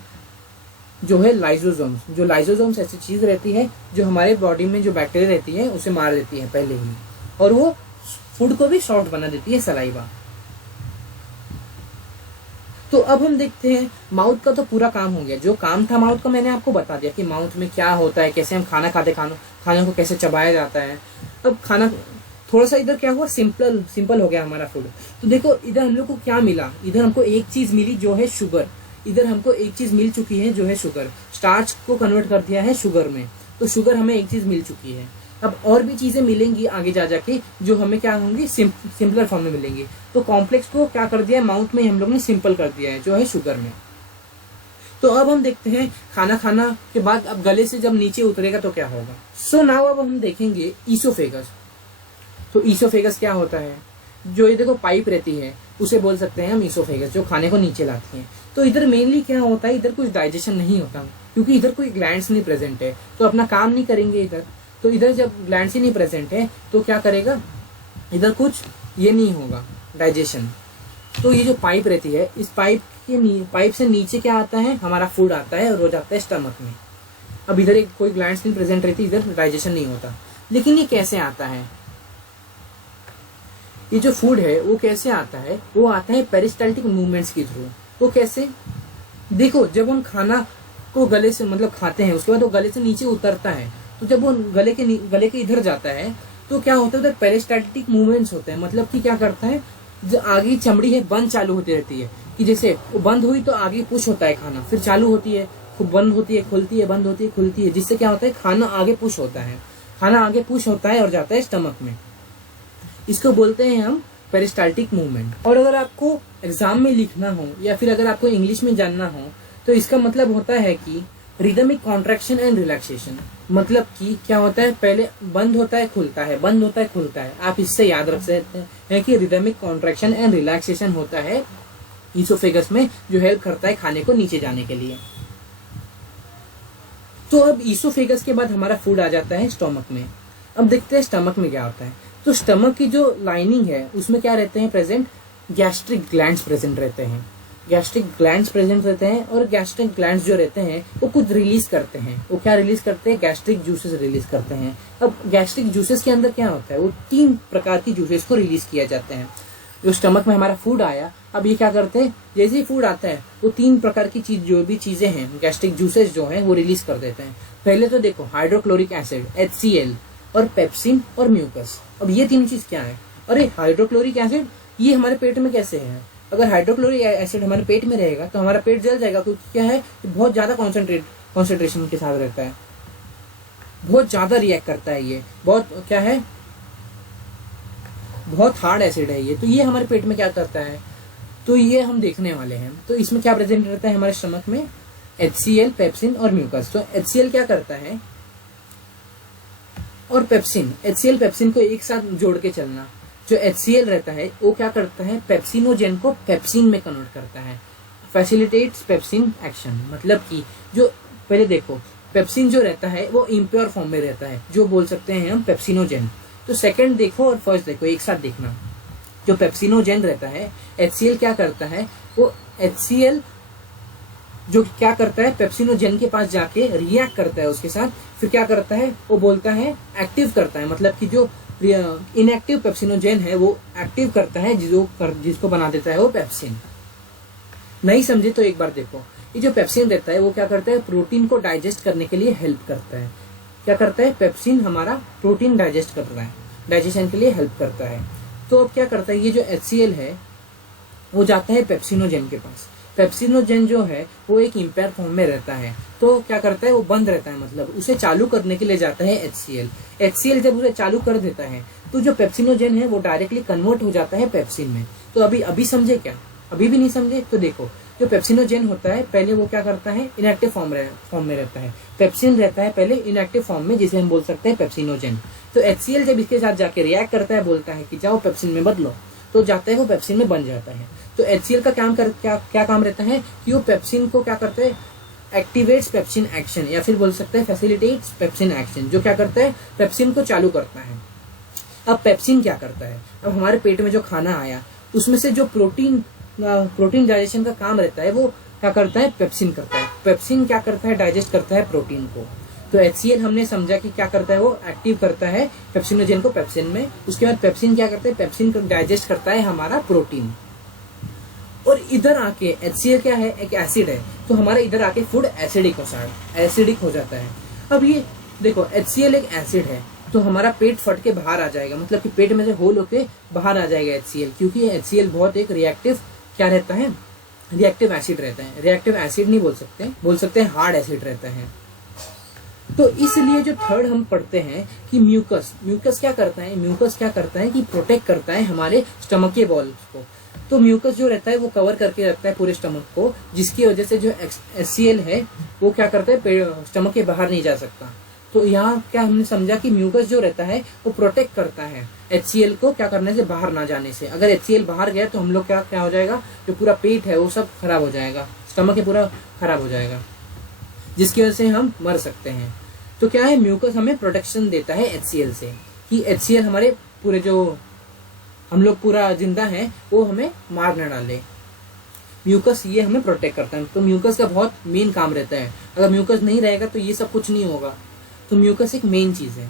जो है लाइसोसोम्स ऐसी चीज रहती है जो हमारे बॉडी में जो बैक्टीरिया रहती है उसे मार देती है पहले ही, और वो फूड को भी सॉफ्ट बना देती है सलाइवा। तो अब हम देखते हैं माउथ का तो पूरा काम हो गया। जो काम था माउथ का मैंने आपको बता दिया कि माउथ में क्या होता है, कैसे हम खाना खाते, खाना को कैसे चबाया जाता है। अब खाना थोड़ा सा इधर क्या हुआ, सिंपल हो गया हमारा फूड। तो देखो इधर हम लोग को क्या मिला, इधर हमको एक चीज मिली जो है शुगर। इधर हमको एक चीज मिल चुकी है जो है शुगर, स्टार्च को कन्वर्ट कर दिया है शुगर में, तो शुगर हमें एक चीज मिल चुकी है। अब और भी चीजें मिलेंगी आगे जा जाके जो हमें क्या होंगी, सिंपलर फॉर्म में मिलेंगी। तो कॉम्प्लेक्स को क्या कर दिया है, माउथ में हम लोग ने सिंपल कर दिया है जो है शुगर में। तो अब हम देखते हैं खाना के बाद अब गले से जब नीचे उतरेगा तो क्या होगा। सो नाउ अब हम देखेंगे ईसोफेगस। तो ईसोफेगस क्या होता है, जो ये देखो पाइप रहती है उसे बोल सकते हैं हम ईसोफेगस, जो खाने को नीचे लाती है। तो इधर मेनली क्या होता है, इधर कुछ डाइजेशन नहीं होता क्योंकि इधर कोई ग्लैंड्स नहीं प्रेजेंट है, तो अपना काम नहीं करेंगे इधर। तो इधर जब ग्लैंड्स ही नहीं प्रेजेंट है तो क्या करेगा, इधर कुछ ये नहीं होगा डाइजेशन। तो ये जो पाइप रहती है, इस पाइप से नीचे क्या आता है, हमारा फूड आता है और वो जाता है स्टमक में। अब इधर एक कोई ग्लैंड्स नहीं प्रेजेंट रहती, इधर डाइजेशन नहीं होता। लेकिन ये कैसे आता है, ये जो फूड है वो कैसे आता है, वो आता है पेरिस्टाल्टिक मूवमेंट्स के थ्रू। वो कैसे, देखो जब हम खाना को गले से मतलब खाते हैं उसके बाद वो गले से नीचे उतरता है, तो जब वो गले के इधर जाता है तो क्या होता है, उधर पेरिस्टाल्टिक मूवमेंट्स होते हैं। मतलब कि क्या करता है, जो आगे चमड़ी है बंद चालू होती रहती है, कि जैसे वो बंद हुई तो आगे पुश होता है खाना, फिर चालू होती है, खूब बंद होती है, खुलती है, बंद होती है, खुलती है, जिससे क्या होता है खाना आगे पुश होता है और जाता है स्टमक में। इसको बोलते हैं हम पेरिस्टाल्टिक मूवमेंट। और अगर आपको एग्जाम में लिखना हो या फिर अगर आपको इंग्लिश में जानना हो तो इसका मतलब होता है कि रिदमिक कॉन्ट्रैक्शन एंड रिलैक्सेशन। मतलब कि क्या होता है, पहले बंद होता है खुलता है, बंद होता है खुलता है। आप इससे याद रख सकते हैं कि रिदमिक कॉन्ट्रैक्शन एंड रिलैक्सेशन होता है ईसोफेगस में, जो हेल्प करता है खाने को नीचे जाने के लिए। तो अब ईसोफेगस के बाद हमारा फूड आ जाता है स्टमक में। अब देखते हैं स्टमक में क्या होता है। तो स्टमक की जो लाइनिंग है उसमें क्या रहते हैं प्रेजेंट, गैस्ट्रिक ग्लैंड्स प्रेजेंट रहते हैं। और गैस्ट्रिक ग्लैंड्स जो रहते हैं वो कुछ रिलीज करते हैं। वो क्या रिलीज करते हैं, गैस्ट्रिक जूसेस रिलीज करते हैं। अब गैस्ट्रिक जूसेस के अंदर क्या होता है, वो 3 प्रकार की जूसेस को रिलीज किया जाते हैं। जो स्टमक में हमारा फूड आया, अब ये क्या करते हैं, जैसे ही फूड आता है वो 3 प्रकार की चीज, जो भी चीजें हैं गैस्ट्रिक जूसेस जो है वो रिलीज कर देते हैं। पहले तो देखो हाइड्रोक्लोरिक एसिड HCl और पेप्सिन और म्यूकस। अब ये 3 चीज क्या है, अरे हाइड्रोक्लोरिक एसिड ये हमारे पेट में कैसे है, अगर हाइड्रोक्लोरिक एसिड हमारे पेट में रहेगा तो हमारा पेट जल जाएगा, क्योंकि क्या है बहुत ज्यादा कॉन्सेंट्रेशन के साथ रहता है, बहुत ज्यादा रिएक्ट करता है, ये बहुत क्या है, बहुत हार्ड एसिड है ये। तो ये हमारे पेट में क्या करता है, तो ये हम देखने वाले हैं। तो इसमें क्या प्रेजेंट रहता है हमारे स्टमक में, HCl, पेप्सिन और म्यूकस। तो HCl क्या करता है और पेप्सिन, HCl पेप्सिन को एक साथ जोड़ के चलना। जो HCl रहता है वो क्या करता है, पेप्सिनोजेन को पेप्सिन में कन्वर्ट करता है, फैसिलिटेट्स पेप्सिन एक्शन। मतलब कि जो पहले देखो पेप्सिन जो रहता है वो इम्प्योर फॉर्म में रहता है, जो बोल सकते हैं हम पेप्सिनोजेन। तो सेकंड देखो और फर्स्ट देखो, एक साथ देखना। जो पेप्सिनोजेन रहता है, HCl क्या करता है, वो HCl जो क्या करता है, पेप्सिनोजेन के पास जाके रिएक्ट करता है उसके साथ, फिर क्या करता है, वो बोलता है एक्टिव करता है, मतलब कि जो इनएक्टिव पेप्सिनोजेन है वो एक्टिव करता है, जिसको बना देता है वो पेप्सिन। नहीं समझे तो एक बार देखो, ये जो पेप्सिन रहता है वो क्या करता है, प्रोटीन को डाइजेस्ट करने के लिए हेल्प करता है। क्या करता है, पेप्सिन हमारा प्रोटीन डाइजेस्ट कर रहा है, डाइजेशन के लिए हेल्प करता है। तो अब क्या करता है, ये जो HCl है वो जाता है पेप्सिनोजेन के पास। पेप्सिनोजेन जो है वो एक इम्पेयर फॉर्म में रहता है, तो क्या करता है, वो बंद रहता है, मतलब उसे चालू करने के लिए जाता है HCl। HCl जब उसे चालू कर देता है तो जो पेप्सिनोजेन है वो डायरेक्टली कन्वर्ट हो जाता है पेप्सिन में। तो अभी समझे क्या, अभी भी नहीं समझे तो देखो, जो पेप्सिनोजेन होता है पहले वो क्या करता है, इनएक्टिव फॉर्म में रहता है। पेप्सिन रहता है पहले इनएक्टिव फॉर्म में, जिसे हम बोल सकते हैं पेप्सिनोजेन। तो HCl जब इसके साथ जाके रिएक्ट करता है, बोलता है कि जाओ पेप्सिन में बदलो, तो जाता है वो पेप्सिन में बन जाता है। तो HCl का क्या काम रहता है कि वो पेप्सिन को क्या करता है, एक्टिवेट्स पेप्सिन एक्शन, या फिर बोल सकते हैं फैसिलिटेट्स पेप्सिन एक्शन, जो क्या करता है, पेप्सिन को चालू करता है। अब पेप्सिन क्या करता है, अब हमारे पेट में जो खाना आया उसमें से जो प्रोटीन डाइजेशन का काम रहता है वो क्या करता है, पेप्सिन करता है। पेप्सिन क्या करता है, डाइजेस्ट करता है प्रोटीन को। तो HCl हमने समझा कि क्या करता है, वो एक्टिव करता है पेप्सिनोजेन को पेप्सिन में। उसके बाद पेप्सिन क्या करता है, पेप्सिन को डाइजेस्ट करता है हमारा प्रोटीन। और इधर आके HCl क्या है, एक एसिड है, तो हमारे इधर आके फूड एसिडिक हो जाता है। अब ये देखो, HCl एक एसिड है, तो हमारा पेट फट के बाहर आ जाएगा, मतलब कि पेट में से होल होके बाहर आ जाएगा HCl, क्योंकि HCl बहुत एक रिएक्टिव क्या रहता है, रिएक्टिव एसिड रहता है। रिएक्टिव एसिड नहीं बोल सकते हैं हार्ड एसिड रहता है। तो इसलिए जो थर्ड हम पढ़ते हैं कि म्यूकस क्या करता है, कि प्रोटेक्ट करता है हमारे स्टमक के वॉल्स को। तो म्यूकस जो रहता है वो कवर करके रखता है पूरे स्टमक को, जिसकी वजह से जो HCl है वो क्या करता है, स्टमक के बाहर नहीं जा सकता। तो यहाँ क्या हमने समझा कि म्यूकस जो रहता है वो प्रोटेक्ट करता है HCl को क्या करने से, बाहर ना जाने से। अगर HCl बाहर गया तो हम लोग क्या हो जाएगा, जो पूरा पेट है वो सब खराब हो जाएगा, स्टमक पूरा खराब हो जाएगा, जिसकी वजह से हम मर सकते हैं। तो क्या है, म्यूकस हमें प्रोटेक्शन देता है HCl से, कि HCl हमारे पूरे जो हम लोग पूरा जिंदा है वो हमें मार न डाले। म्यूकस ये हमें प्रोटेक्ट करता है। तो म्यूकस का बहुत मेन काम रहता है, अगर म्यूकस नहीं रहेगा तो ये सब कुछ नहीं होगा। तो म्यूकस एक मेन चीज है।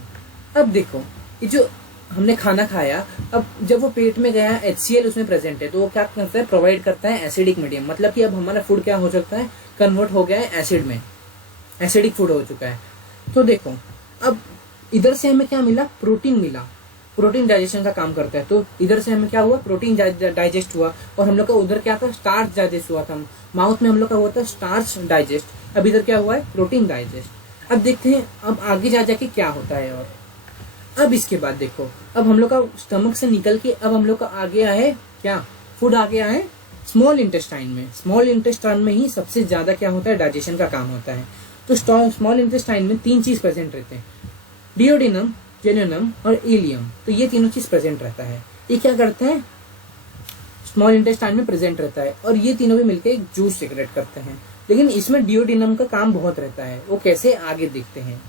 अब देखो, ये जो हमने खाना खाया, अब जब वो पेट में गया, HCl उसमें प्रेजेंट है, तो वो क्या करता है, प्रोवाइड करता है एसिडिक मीडियम, मतलब कि अब हमारा फूड क्या हो सकता है, कन्वर्ट हो गया है एसिड में, एसिडिक फूड हो चुका है। तो देखो, अब इधर से हमें क्या मिला, प्रोटीन मिला, प्रोटीन डाइजेशन का काम करता है। तो इधर से हमें क्या हुआ, प्रोटीन डाइजेस्ट हुआ, और हम लोग का उधर क्या था, स्टार्च डाइजेस्ट हुआ था, माउथ में हम लोग का हुआ था स्टार्च डाइजेस्ट। अब इधर क्या हुआ है, प्रोटीन डाइजेस्ट। अब देखते हैं अब आगे जाके क्या होता है। और अब इसके बाद देखो, अब हम लोग का स्टमक से निकल के अब हम लोग का आ गया है क्या, फूड आ गया है स्मॉल इंटेस्टाइन में। स्मॉल इंटेस्टाइन में ही सबसे ज्यादा क्या होता है, डाइजेशन का काम होता है। तो स्मॉल इंटेस्टाइन में 3 चीज प्रेजेंट रहते हैं, डिओडिनम, जेजुनम और इलियम। तो ये तीनों चीज प्रेजेंट रहता है। ये क्या करता है, स्मॉल इंटेस्टाइन में प्रेजेंट रहता है, और ये तीनों भी मिलकर एक जूस सेक्रेट करते हैं। लेकिन इसमें डिओडिनम का काम बहुत रहता है, वो कैसे आगे देखते हैं।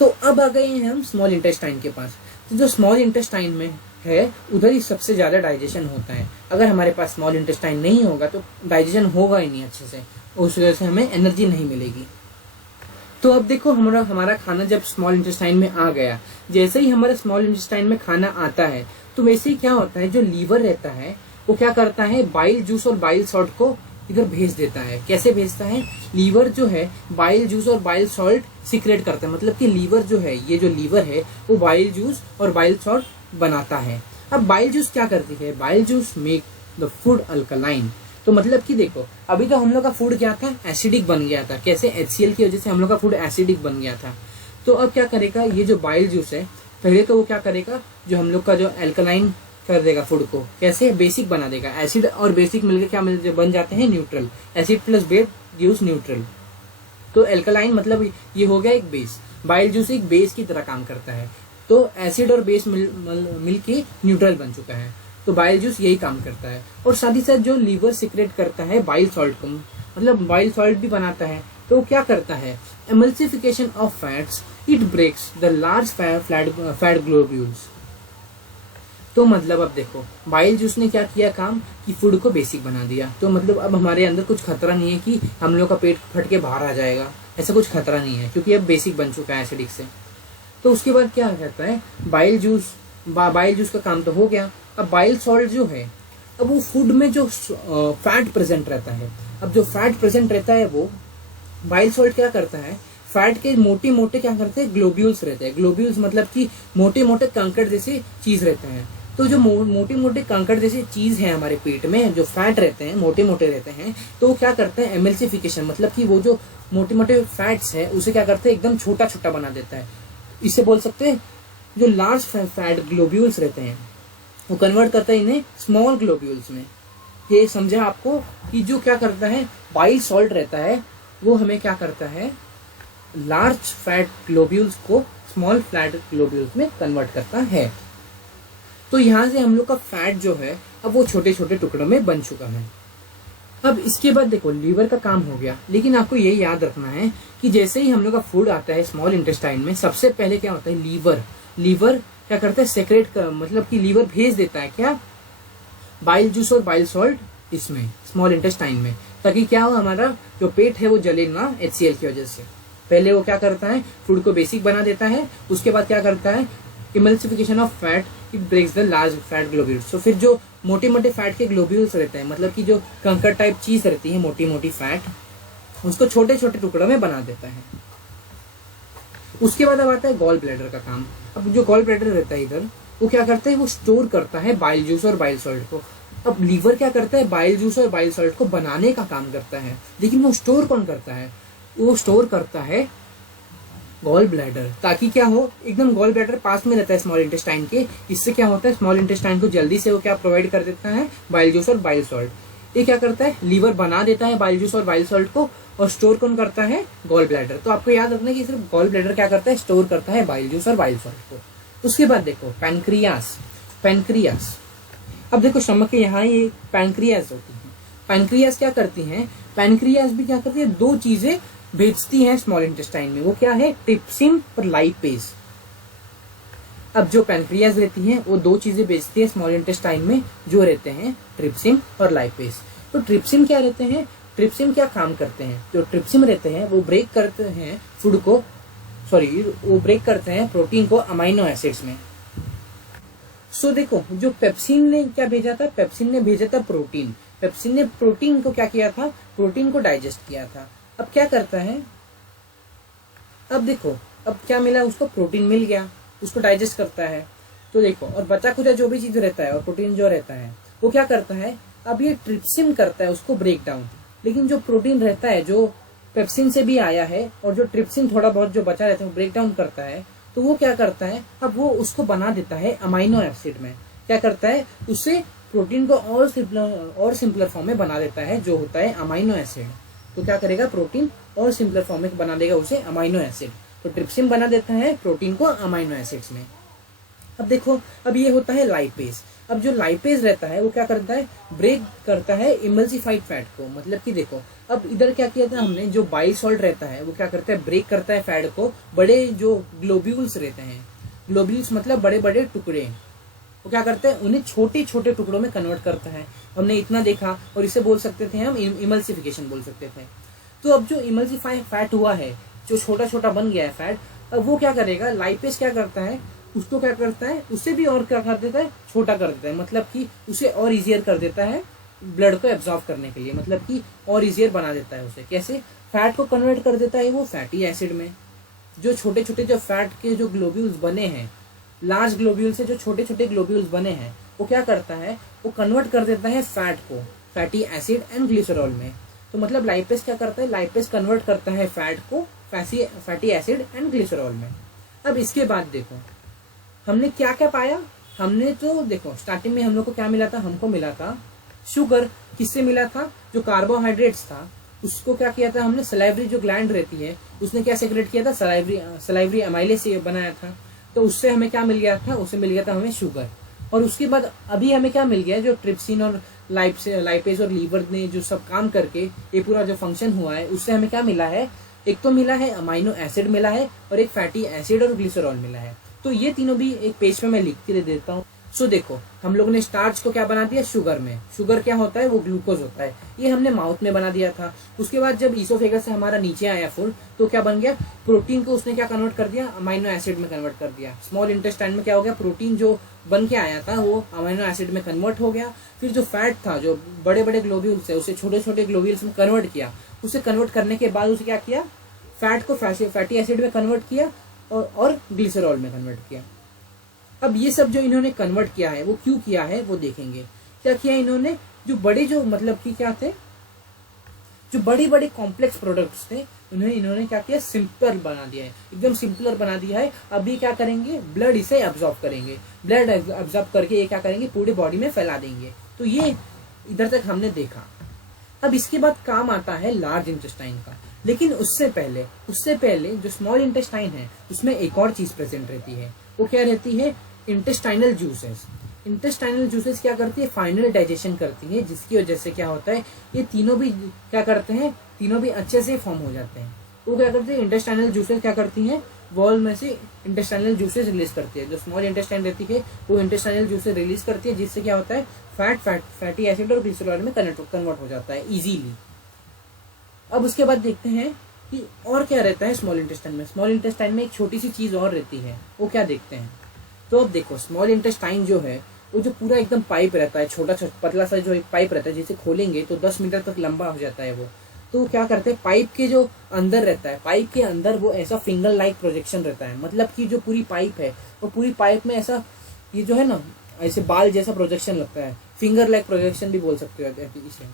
तो अब आ गए हैं हम स्मॉल इंटेस्टाइन के पास। तो जो स्मॉल इंटेस्टाइन में है उधर ही सबसे ज्यादा डाइजेशन होता है। अगर हमारे पास स्मॉल इंटेस्टाइन नहीं होगा तो डाइजेशन होगा ही नहीं अच्छे से, उस वजह से हमें एनर्जी नहीं मिलेगी। तो अब देखो, हमारा खाना जब स्मॉल इंटेस्टाइन में आ गया, जैसे ही हमारे स्मॉल इंटेस्टाइन में खाना आता है तो वैसे ही क्या होता है, जो लीवर रहता है वो क्या करता है, बाइल जूस और बाइल सॉल्ट को इधर भेज देता है। कैसे भेजता है, लीवर जो है बाइल जूस और बाइल सॉल्ट सीक्रेट करता है, मतलब कि लीवर जो है, ये जो लीवर है वो बाइल जूस और बाइल सॉल्ट बनाता है। अब बाइल जूस क्या करती है, bile juice make the food alkaline. तो मतलब कि देखो, अभी तो हम लोग का फूड क्या था, एसिडिक बन गया था। कैसे, HCl की वजह से हम लोग का फूड एसिडिक बन गया था। तो अब क्या करेगा, ये जो बाइल जूस है, पहले तो वो क्या करेगा, जो हम लोग का जो अल्कलाइन कर देगा फूड को, कैसे, बेसिक बना देगा। एसिड और बेसिक मिलकर क्या बन जाते हैं, neutral. Acid plus base gives neutral. तो अल्कलाइन मतलब ये हो गया एक बेस। बाइल जूस एक बेस की तरह काम करता है। तो एसिड और बेस मिल के न्यूट्रल बन चुका है। तो बाइल जूस यही काम करता है। और साथ ही साथ जो लीवर सीक्रेट करता है बाइल सॉल्ट को, मतलब बाइल सॉल्ट भी बनाता है। तो क्या करता है, emulsification of fats, it breaks the large fat globules. तो मतलब अब देखो बाइल जूस ने क्या किया काम कि फूड को बेसिक बना दिया। तो मतलब अब हमारे अंदर कुछ खतरा नहीं है कि हम लोग का पेट फट के बाहर आ जाएगा, ऐसा कुछ खतरा नहीं है क्योंकि अब बेसिक बन चुका है एसिडिक से। तो उसके बाद क्या कहता है, बाइल जूस का काम तो हो गया। अब बाइल सॉल्ट जो है, अब वो फूड में जो फैट प्रेजेंट रहता है, अब जो फैट प्रेजेंट रहता है वो बाइल सॉल्ट क्या करता है, फैट के मोटे मोटे क्या करते हैं, ग्लोब्यूल्स रहते हैं। ग्लोब्यूल्स मतलब कि मोटे मोटे कंकड़ जैसे चीज रहते हैं। तो जो मोटे मोटे कंकड़ जैसे चीज है हमारे पेट में, जो फैट रहते हैं मोटे मोटे रहते हैं, तो वो क्या करते हैं, एमल्सिफिकेशन मतलब कि वो जो मोटे मोटे फैट्स है उसे क्या करते हैं, एकदम छोटा छोटा बना देता है। इससे बोल सकते हैं जो लार्ज फैट ग्लोब्यूल्स रहते हैं वो कन्वर्ट करता है इन्हें स्मॉल ग्लोब्यूल्स में। ये समझा आपको कि जो क्या करता है, बाइल सॉल्ट रहता है वो हमें क्या करता है, लार्ज फैट ग्लोब्यूल्स को स्मॉल फैट ग्लोब्यूल्स में कन्वर्ट करता है। तो यहां से हम लोग का फैट जो है अब वो छोटे छोटे टुकड़ों में बन चुका है। अब इसके बाद देखो लीवर का काम हो गया, लेकिन आपको ये याद रखना है कि जैसे ही हम लोग का फूड आता है स्मॉल इंटेस्टाइन में, सबसे पहले क्या होता है, लीवर क्या करता है, सेक्रेट कर, मतलब कि लीवर भेज देता है क्या, बाइल जूस और बाइल सॉल्ट इसमें स्मॉल इंटेस्टाइन में, ताकि क्या हो, हमारा जो पेट है वो जले ना HCl की वजह से। पहले वो क्या करता है, फूड को बेसिक बना देता है, उसके बाद क्या करता है, emulsification of fat, it breaks the large fat globules. तो फिर जो मोटे मोटे फैट के ग्लोब्यूल्स रहते हैं, मतलब कि जो कंकड़ टाइप चीज रहती है मोटी मोटी फैट, उसको छोटे छोटे टुकड़ों में बना देता है। उसके बाद अब आता है गॉल ब्लैडर का काम। अब जो गॉल ब्लैडर रहता है इधर, वो क्या करता है, वो स्टोर करता है बाइल जूस और बाइल सॉल्ट को। अब लीवर क्या करता है, बाइल जूस और बाइल सॉल्ट को बनाने का काम करता है, लेकिन वो स्टोर कौन करता है, वो स्टोर करता है गॉल ब्लैडर, ताकि क्या हो, एकदम गॉल ब्लैडर पास में रहता है स्मॉल इंटेस्टाइन के। इससे क्या होता है, स्मॉल इंटेस्टाइन को जल्दी से वो क्या प्रोवाइड कर देता है, बाइल जूस और बाइल सॉल्ट। ये क्या करता है, लीवर बना देता है बाइल जूस और बाइल सॉल्ट को, और स्टोर कौन करता है, गॉल ब्लैडर। तो आपको याद रखना है कि सिर्फ गॉल ब्लैडर क्या करता है, स्टोर करता है बाइल जूस और बाइल सॉल्ट को। उसके बाद देखो पैनक्रियास। अब देखो स्टमक के यहाँ ये पैनक्रियास होती है। पैनक्रियास क्या करती हैं, पैनक्रियास भी क्या करती है, दो चीजें भेजती हैं स्मॉल इंटेस्टाइन में। वो क्या है, ट्रिप्सिन और लाइपेज। अब जो पैनक्रियास रहती है वो दो चीजें भेजती है स्मॉल इंटेस्टाइन में, जो रहते हैं ट्रिप्सिन और लाइपेज। तो ट्रिप्सिन क्या रहते हैं, ट्रिप्सिन क्या काम करते हैं, जो ट्रिप्सिन रहते हैं वो ब्रेक करते हैं फूड को, वो ब्रेक करते हैं प्रोटीन को अमाइनो एसिड्स में। सो देखो जो पेप्सिन ने क्या भेजा था, पेप्सिन ने भेजा था प्रोटीन। पेप्सिन ने प्रोटीन को क्या किया था, प्रोटीन को डाइजेस्ट किया था। अब क्या करता है, अब देखो अब क्या मिला उसको, प्रोटीन मिल गया, उसको डाइजेस्ट करता है। तो देखो और बचा खुचा जो भी चीज रहता है और प्रोटीन जो रहता है वो क्या करता है, अब ये ट्रिप्सिन करता है उसको ब्रेक डाउन। लेकिन जो प्रोटीन रहता है जो पेप्सिन से भी आया है, और जो ट्रिप्सिन थोड़ा बहुत जो बचा रहता है वो ब्रेक डाउन करता है, तो वो क्या करता है, अब वो उसको बना देता है अमाइनो एसिड में। क्या करता है, उससे प्रोटीन को और सिंपलर फॉर्म में बना देता है, जो होता है अमाइनो एसिड। तो क्या करेगा, प्रोटीन और सिंपलर फॉर्म में बना देगा उसे अमाइनो एसिड। तो ट्रिप्सिन बना देता है प्रोटीन को अमाइनो एसिड्स में। अब देखो अब ये होता है लाइपेज। अब जो लाइपेज रहता है वो क्या करता है, ब्रेक करता है इमल्सिफाइड फैट को। मतलब कि देखो अब इधर क्या किया था हमने, जो बाइल सॉल्ट रहता है वो क्या करता है, ब्रेक करता है फैट को। बड़े जो ग्लोब्यूल्स रहते हैं, ग्लोब्यूल्स मतलब बड़े बड़े टुकड़े, वो क्या करते हैं, उन्हें छोटे छोटे टुकड़ों में कन्वर्ट करता है। हमने इतना देखा, और इसे बोल सकते थे हम इमल्सिफिकेशन बोल सकते थे। तो अब जो इमल्सिफाइड फैट हुआ है, जो छोटा छोटा बन गया है फैट, अब वो क्या करेगा, लाइपेज क्या करता है, उसको क्या करता है, उससे भी और क्या कर देता है, छोटा कर देता है। मतलब कि उसे और इजियर कर देता है ब्लड को एब्जॉर्ब करने के लिए, मतलब कि और इजियर बना देता है उसे। कैसे, फैट को कन्वर्ट कर देता है वो फैटी एसिड में। जो छोटे छोटे जो फैट के जो ग्लोब्यूल्स बने हैं, लार्ज ग्लोब्यूल से जो छोटे छोटे ग्लोब्यूल्स बने हैं, वो क्या करता है, वो कन्वर्ट कर देता है फैट को फैटी एसिड एंड ग्लिसरॉल में। तो मतलब लाइपेज क्या करता है, लाइपेज कन्वर्ट करता है फैट को फैटी एसिड एंड ग्लिसरॉल में। अब इसके बाद देखो हमने क्या क्या पाया, हमने तो देखो स्टार्टिंग में हम लोग को क्या मिला था, हमको मिला था शुगर। किससे मिला था, जो कार्बोहाइड्रेट्स था उसको क्या किया था हमने, सलाइवरी जो ग्लैंड रहती है उसने क्या सेक्रेट किया था, सलाइवरी अमाइलेज से बनाया था। तो उससे हमें क्या मिल गया था, उससे मिल गया था हमें शुगर। और उसके बाद अभी हमें क्या मिल गया, जो ट्रिप्सिन और लाइपेज और लीवर ने जो सब काम करके ये पूरा जो फंक्शन हुआ है, उससे हमें क्या मिला है, एक तो मिला है अमाइनो एसिड मिला है और एक फैटी एसिड और ग्लिसरॉल मिला है। तो ये तीनों भी एक पेज पे मैं लिख के दे देता हूँ। सो देखो, हम लोगों ने स्टार्च को क्या बना दिया, शुगर में। शुगर क्या होता है, वो ग्लूकोज होता है। ये हमने माउथ में बना दिया था। उसके बाद जब ईसोफेगस से हमारा नीचे आया फूड, तो क्या बन गया, प्रोटीन को उसने क्या कन्वर्ट कर दिया, अमाइनो एसिड में कन्वर्ट कर दिया। स्मॉल इंटेस्टाइन में क्या हो गया, प्रोटीन जो बन के आया था वो अमाइनो एसिड में कन्वर्ट हो गया। फिर जो फैट था, जो बड़े बड़े ग्लोब्यूल्स है, उसे छोटे छोटे ग्लोब्यूल्स में कन्वर्ट किया। उसे कन्वर्ट करने के बाद उसे क्या किया, फैट को फैटी एसिड में कन्वर्ट किया और ग्लिसरॉल में कन्वर्ट किया। अब ये सब जो इन्होंने कन्वर्ट किया है वो क्यों किया है वो देखेंगे। क्या किया इन्होंने, जो बड़े जो मतलब कि क्या थे, जो बड़ी बड़ी कॉम्प्लेक्स प्रोडक्ट्स थे, इन्होंने क्या किया, सिंपल बना दिया है, एकदम सिंपलर बना दिया है। अभी क्या करेंगे, ब्लड इसे अब्जॉर्ब करेंगे। ब्लड अब्जॉर्ब करके ये क्या करेंगे, पूरे बॉडी में फैला देंगे। तो ये इधर तक हमने देखा। अब इसके बाद काम आता है लार्ज इंटेस्टाइन का। लेकिन उससे पहले जो स्मॉल इंटेस्टाइन है उसमें एक और चीज प्रेजेंट रहती है। वो क्या रहती है, इंटेस्टाइनल जूसेस। इंटेस्टाइनल जूसेस क्या करती है, फाइनल डाइजेशन करती है, जिसकी वजह से क्या होता है, ये तीनों भी क्या करते हैं, तीनों भी अच्छे से फॉर्म हो जाते हैं। वो क्या करते हैं, इंटेस्टाइनल जूसेस क्या करती हैं, वॉल में से इंटेस्टाइनल जूसेस रिलीज करती है। जो स्मॉल इंटेस्टाइन रहती है वो इंटेस्टाइनल जूसेस रिलीज करती है, जिससे क्या होता है, फैटी एसिड और ग्लिसरॉल में कन्वर्ट हो जाता है इजीली। अब उसके बाद देखते हैं कि और क्या रहता है स्मॉल इंटेस्टाइन में। स्मॉल इंटेस्टाइन में एक छोटी सी चीज और रहती है, वो क्या देखते हैं। तो अब देखो, स्मॉल इंटेस्टाइन जो है वो जो पूरा एकदम पाइप रहता है, छोटा पतला सा जो एक पाइप रहता है, जिसे खोलेंगे तो 10 मीटर तक लंबा हो जाता है वो। तो क्या करते हैं, पाइप के जो अंदर रहता है, पाइप के अंदर वो ऐसा फिंगर लाइक प्रोजेक्शन रहता है। मतलब कि जो पूरी पाइप है वो पूरी पाइप में ऐसा, ये जो है ना, ऐसे बाल जैसा प्रोजेक्शन लगता है। फिंगर लाइक प्रोजेक्शन भी बोल सकते हो इसे।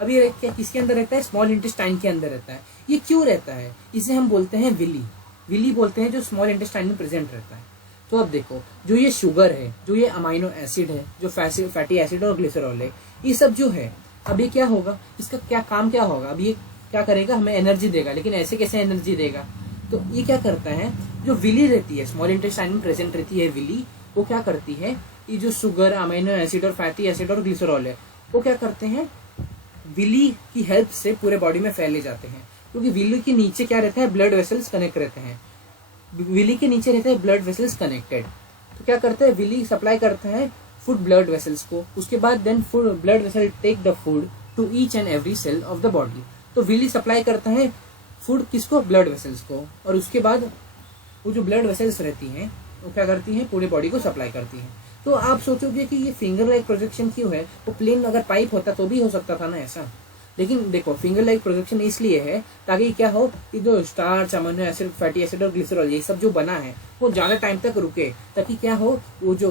अब ये क्या किसके अंदर रहता है, स्मॉल इंटेस्टाइन के अंदर रहता है। ये क्यों रहता है, इसे हम बोलते हैं विली बोलते हैं, जो स्मॉल इंटेस्टाइन में प्रेजेंट रहता है। तो अब देखो, जो ये शुगर है, जो ये अमाइनो एसिड है, जो फैटी एसिड और ग्लिसरॉल है, ये सब जो है, अब ये क्या होगा, इसका क्या काम क्या होगा। अब ये क्या करेगा, हमें एनर्जी देगा। लेकिन ऐसे कैसे एनर्जी देगा, तो ये क्या करता है, जो विली रहती है, स्मॉल इंटेस्टाइन में प्रेजेंट रहती है विली, वो क्या करती है, ये जो शुगर, अमाइनो एसिड और फैटी एसिड और ग्लिसरॉल है, वो क्या करते हैं, विली की हेल्प से पूरे बॉडी में फैले जाते हैं। क्योंकि विली के नीचे क्या रहता है, ब्लड वेसल्स कनेक्ट रहते हैं। विली के नीचे रहते हैं ब्लड वेसल्स कनेक्टेड। तो क्या करते हैं, विली सप्लाई करता है फूड ब्लड वेसल्स को। उसके बाद then food blood vessel take the food to each and every cell of the body. तो विली सप्लाई करता है फूड किसको, ब्लड वेसल्स को। और उसके बाद वो जो ब्लड वेसल्स रहती हैं वो क्या करती हैं, पूरे बॉडी को सप्लाई करती हैं। तो आप सोचोगे कि ये फिंगर लाइक प्रोजेक्शन क्यों है, वो प्लेन अगर पाइप होता तो भी हो सकता था ना ऐसा। लेकिन देखो, फिंगर लाइक प्रोजेक्शन इसलिए है ताकि क्या हो, कि जो starch, amino acid, fatty acid और ग्लिसरॉल ये सब जो बना है वो ज्यादा टाइम तक रुके, ताकि क्या हो, वो जो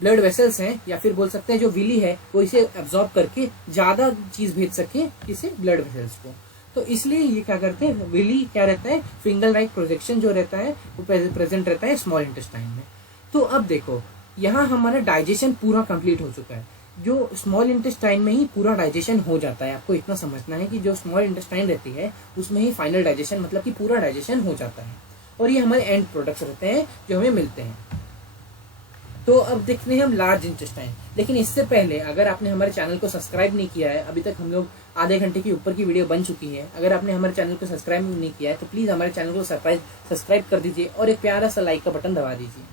ब्लड वेसल्स हैं, या फिर बोल सकते हैं जो विली है, वो इसे एब्जॉर्ब करके ज्यादा चीज भेज सके इसे ब्लड वेसल्स को। तो इसलिए ये क्या करते हैं, विली क्या रहता है, फिंगर लाइक प्रोजेक्शन जो रहता है वो प्रेजेंट रहता है स्मॉल इंटेस्टाइन में। तो अब देखो, यहाँ हमारा डाइजेशन पूरा कंप्लीट हो चुका है। जो स्मॉल इंटेस्टाइन में ही पूरा डाइजेशन हो जाता है। आपको इतना समझना है कि जो स्मॉल इंटेस्टाइन रहती है उसमें ही फाइनल डाइजेशन, मतलब कि पूरा डाइजेशन हो जाता है। और ये हमारे एंड प्रोडक्ट्स रहते हैं जो हमें मिलते हैं। तो अब देखते हैं हम लार्ज इंटेस्टाइन। लेकिन इससे पहले अगर आपने हमारे चैनल को सब्सक्राइब नहीं किया है, अभी तक हम लोग आधे घंटे के ऊपर की वीडियो बन चुकी है, अगर आपने हमारे चैनल को सब्सक्राइब नहीं किया है तो प्लीज हमारे चैनल को सब्सक्राइब कर दीजिए और एक प्यारा सा लाइक का बटन दबा दीजिए।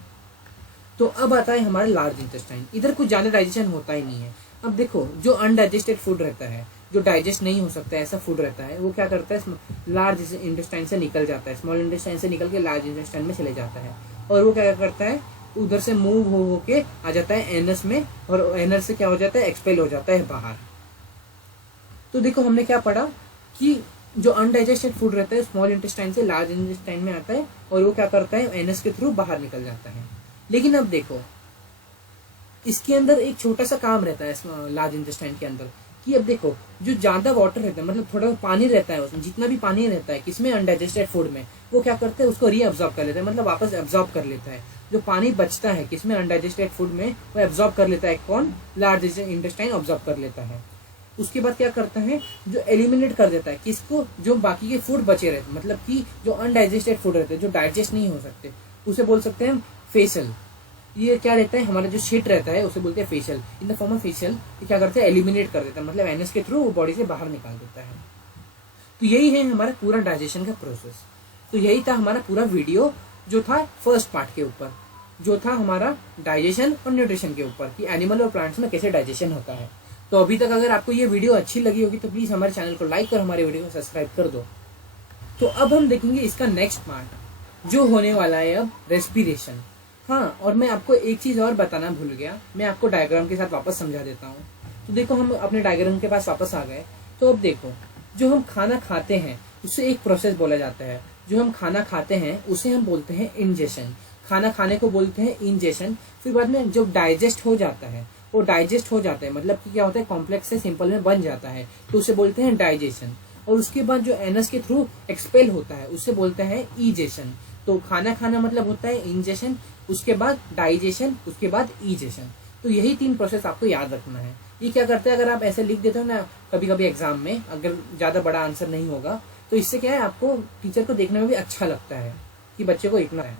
तो अब आता है हमारा लार्ज इंटेस्टाइन। इधर कुछ ज्यादा डाइजेशन होता ही नहीं है। अब देखो, जो अनडाइजेस्टेड फूड रहता है, जो डाइजेस्ट नहीं हो सकता ऐसा फूड रहता है, वो क्या करता है, लार्ज इंटेस्टाइन से निकल जाता है, स्मॉल इंटेस्टाइन से निकल के लार्ज इंटेस्टाइन में चले जाता है। और वो क्या करता है, उधर से मूव हो के आ जाता है एनस में, और एनस से क्या हो जाता है, एक्सपेल हो जाता है बाहर। तो देखो, हमने क्या पढ़ा कि जो अनडाइजेस्टेड फूड रहता है स्मॉल इंटेस्टाइन से लार्ज इंटेस्टाइन में आता है, और वो क्या करता है, एनस के थ्रू बाहर निकल जाता है। लेकिन अब देखो, इसके अंदर एक छोटा सा काम रहता है लार्ज इंटेस्टाइन के अंदर, कि अब देखो, जो ज्यादा वाटर रहता है, मतलब थोड़ा पानी रहता है उसमें, जितना भी पानी रहता है किसमें, अनडाइजेस्टेड फूड में, वो क्या करता है, उसको रीअब्जॉर्ब कर लेता है, मतलब वापस एब्जॉर्ब कर लेता है। जो पानी बचता है किसमें, अनडाइजेस्टेड फूड में, वो एब्जॉर्ब कर लेता है। कौन, लार्ज इंटेस्टाइन ऑब्जॉर्ब कर लेता है। उसके बाद क्या करता है, जो एलिमिनेट कर देता है किसको, जो बाकी के फूड बचे रहते, मतलब कि जो अनडाइजेस्टेड फूड रहते हैं, जो डाइजेस्ट नहीं हो सकते, उसे बोल सकते हैं फेसल। ये क्या रहता है, हमारा जो शीट रहता है उसे बोलते हैं facial, in the form of facial. ये क्या करते हैं, एलिमिनेट कर देता है, मतलब एनएस के थ्रू वो बॉडी से बाहर निकाल देता है। तो यही है हमारा पूरा डाइजेशन का प्रोसेस। तो यही था हमारा पूरा वीडियो जो था फर्स्ट पार्ट के ऊपर, जो था हमारा डाइजेशन और न्यूट्रिशन के ऊपर कि एनिमल और प्लांट्स में कैसे डाइजेशन होता है। तो अभी तक अगर आपको ये वीडियो अच्छी लगी होगी तो प्लीज हमारे चैनल को लाइक कर हमारे वीडियो को सब्सक्राइब कर दो। तो अब हम देखेंगे इसका नेक्स्ट पार्ट जो होने वाला है अब रेस्पिरेशन। हाँ, और मैं आपको एक चीज और बताना भूल गया, मैं आपको डायग्राम के साथ वापस समझा देता हूँ। तो देखो हम अपने डायग्राम के पास वापस आ गए। तो अब देखो, जो हम खाना खाते हैं उससे एक प्रोसेस बोला जाता है। जो हम खाना खाते हैं उसे हम बोलते हैं इंजेशन, खाना खाने को बोलते हैं इंजेशन। फिर बाद में जब डाइजेस्ट हो जाता है, वो डाइजेस्ट हो जाता है मतलब कि क्या होता है, कॉम्प्लेक्स से सिंपल में बन जाता है, तो उसे बोलते हैं डाइजेशन। और उसके बाद जो एनस के थ्रू एक्सपेल होता है उसे बोलते हैं ईजेशन। तो खाना खाना मतलब होता है इंजेशन, उसके बाद डाइजेशन, उसके बाद ईजेशन। तो यही 3 प्रोसेस आपको याद रखना है। ये क्या करते हैं, अगर आप ऐसे लिख देते हो ना कभी कभी एग्जाम में, अगर ज्यादा बड़ा आंसर नहीं होगा तो इससे क्या है, आपको टीचर को देखने में भी अच्छा लगता है कि बच्चे को इतना है।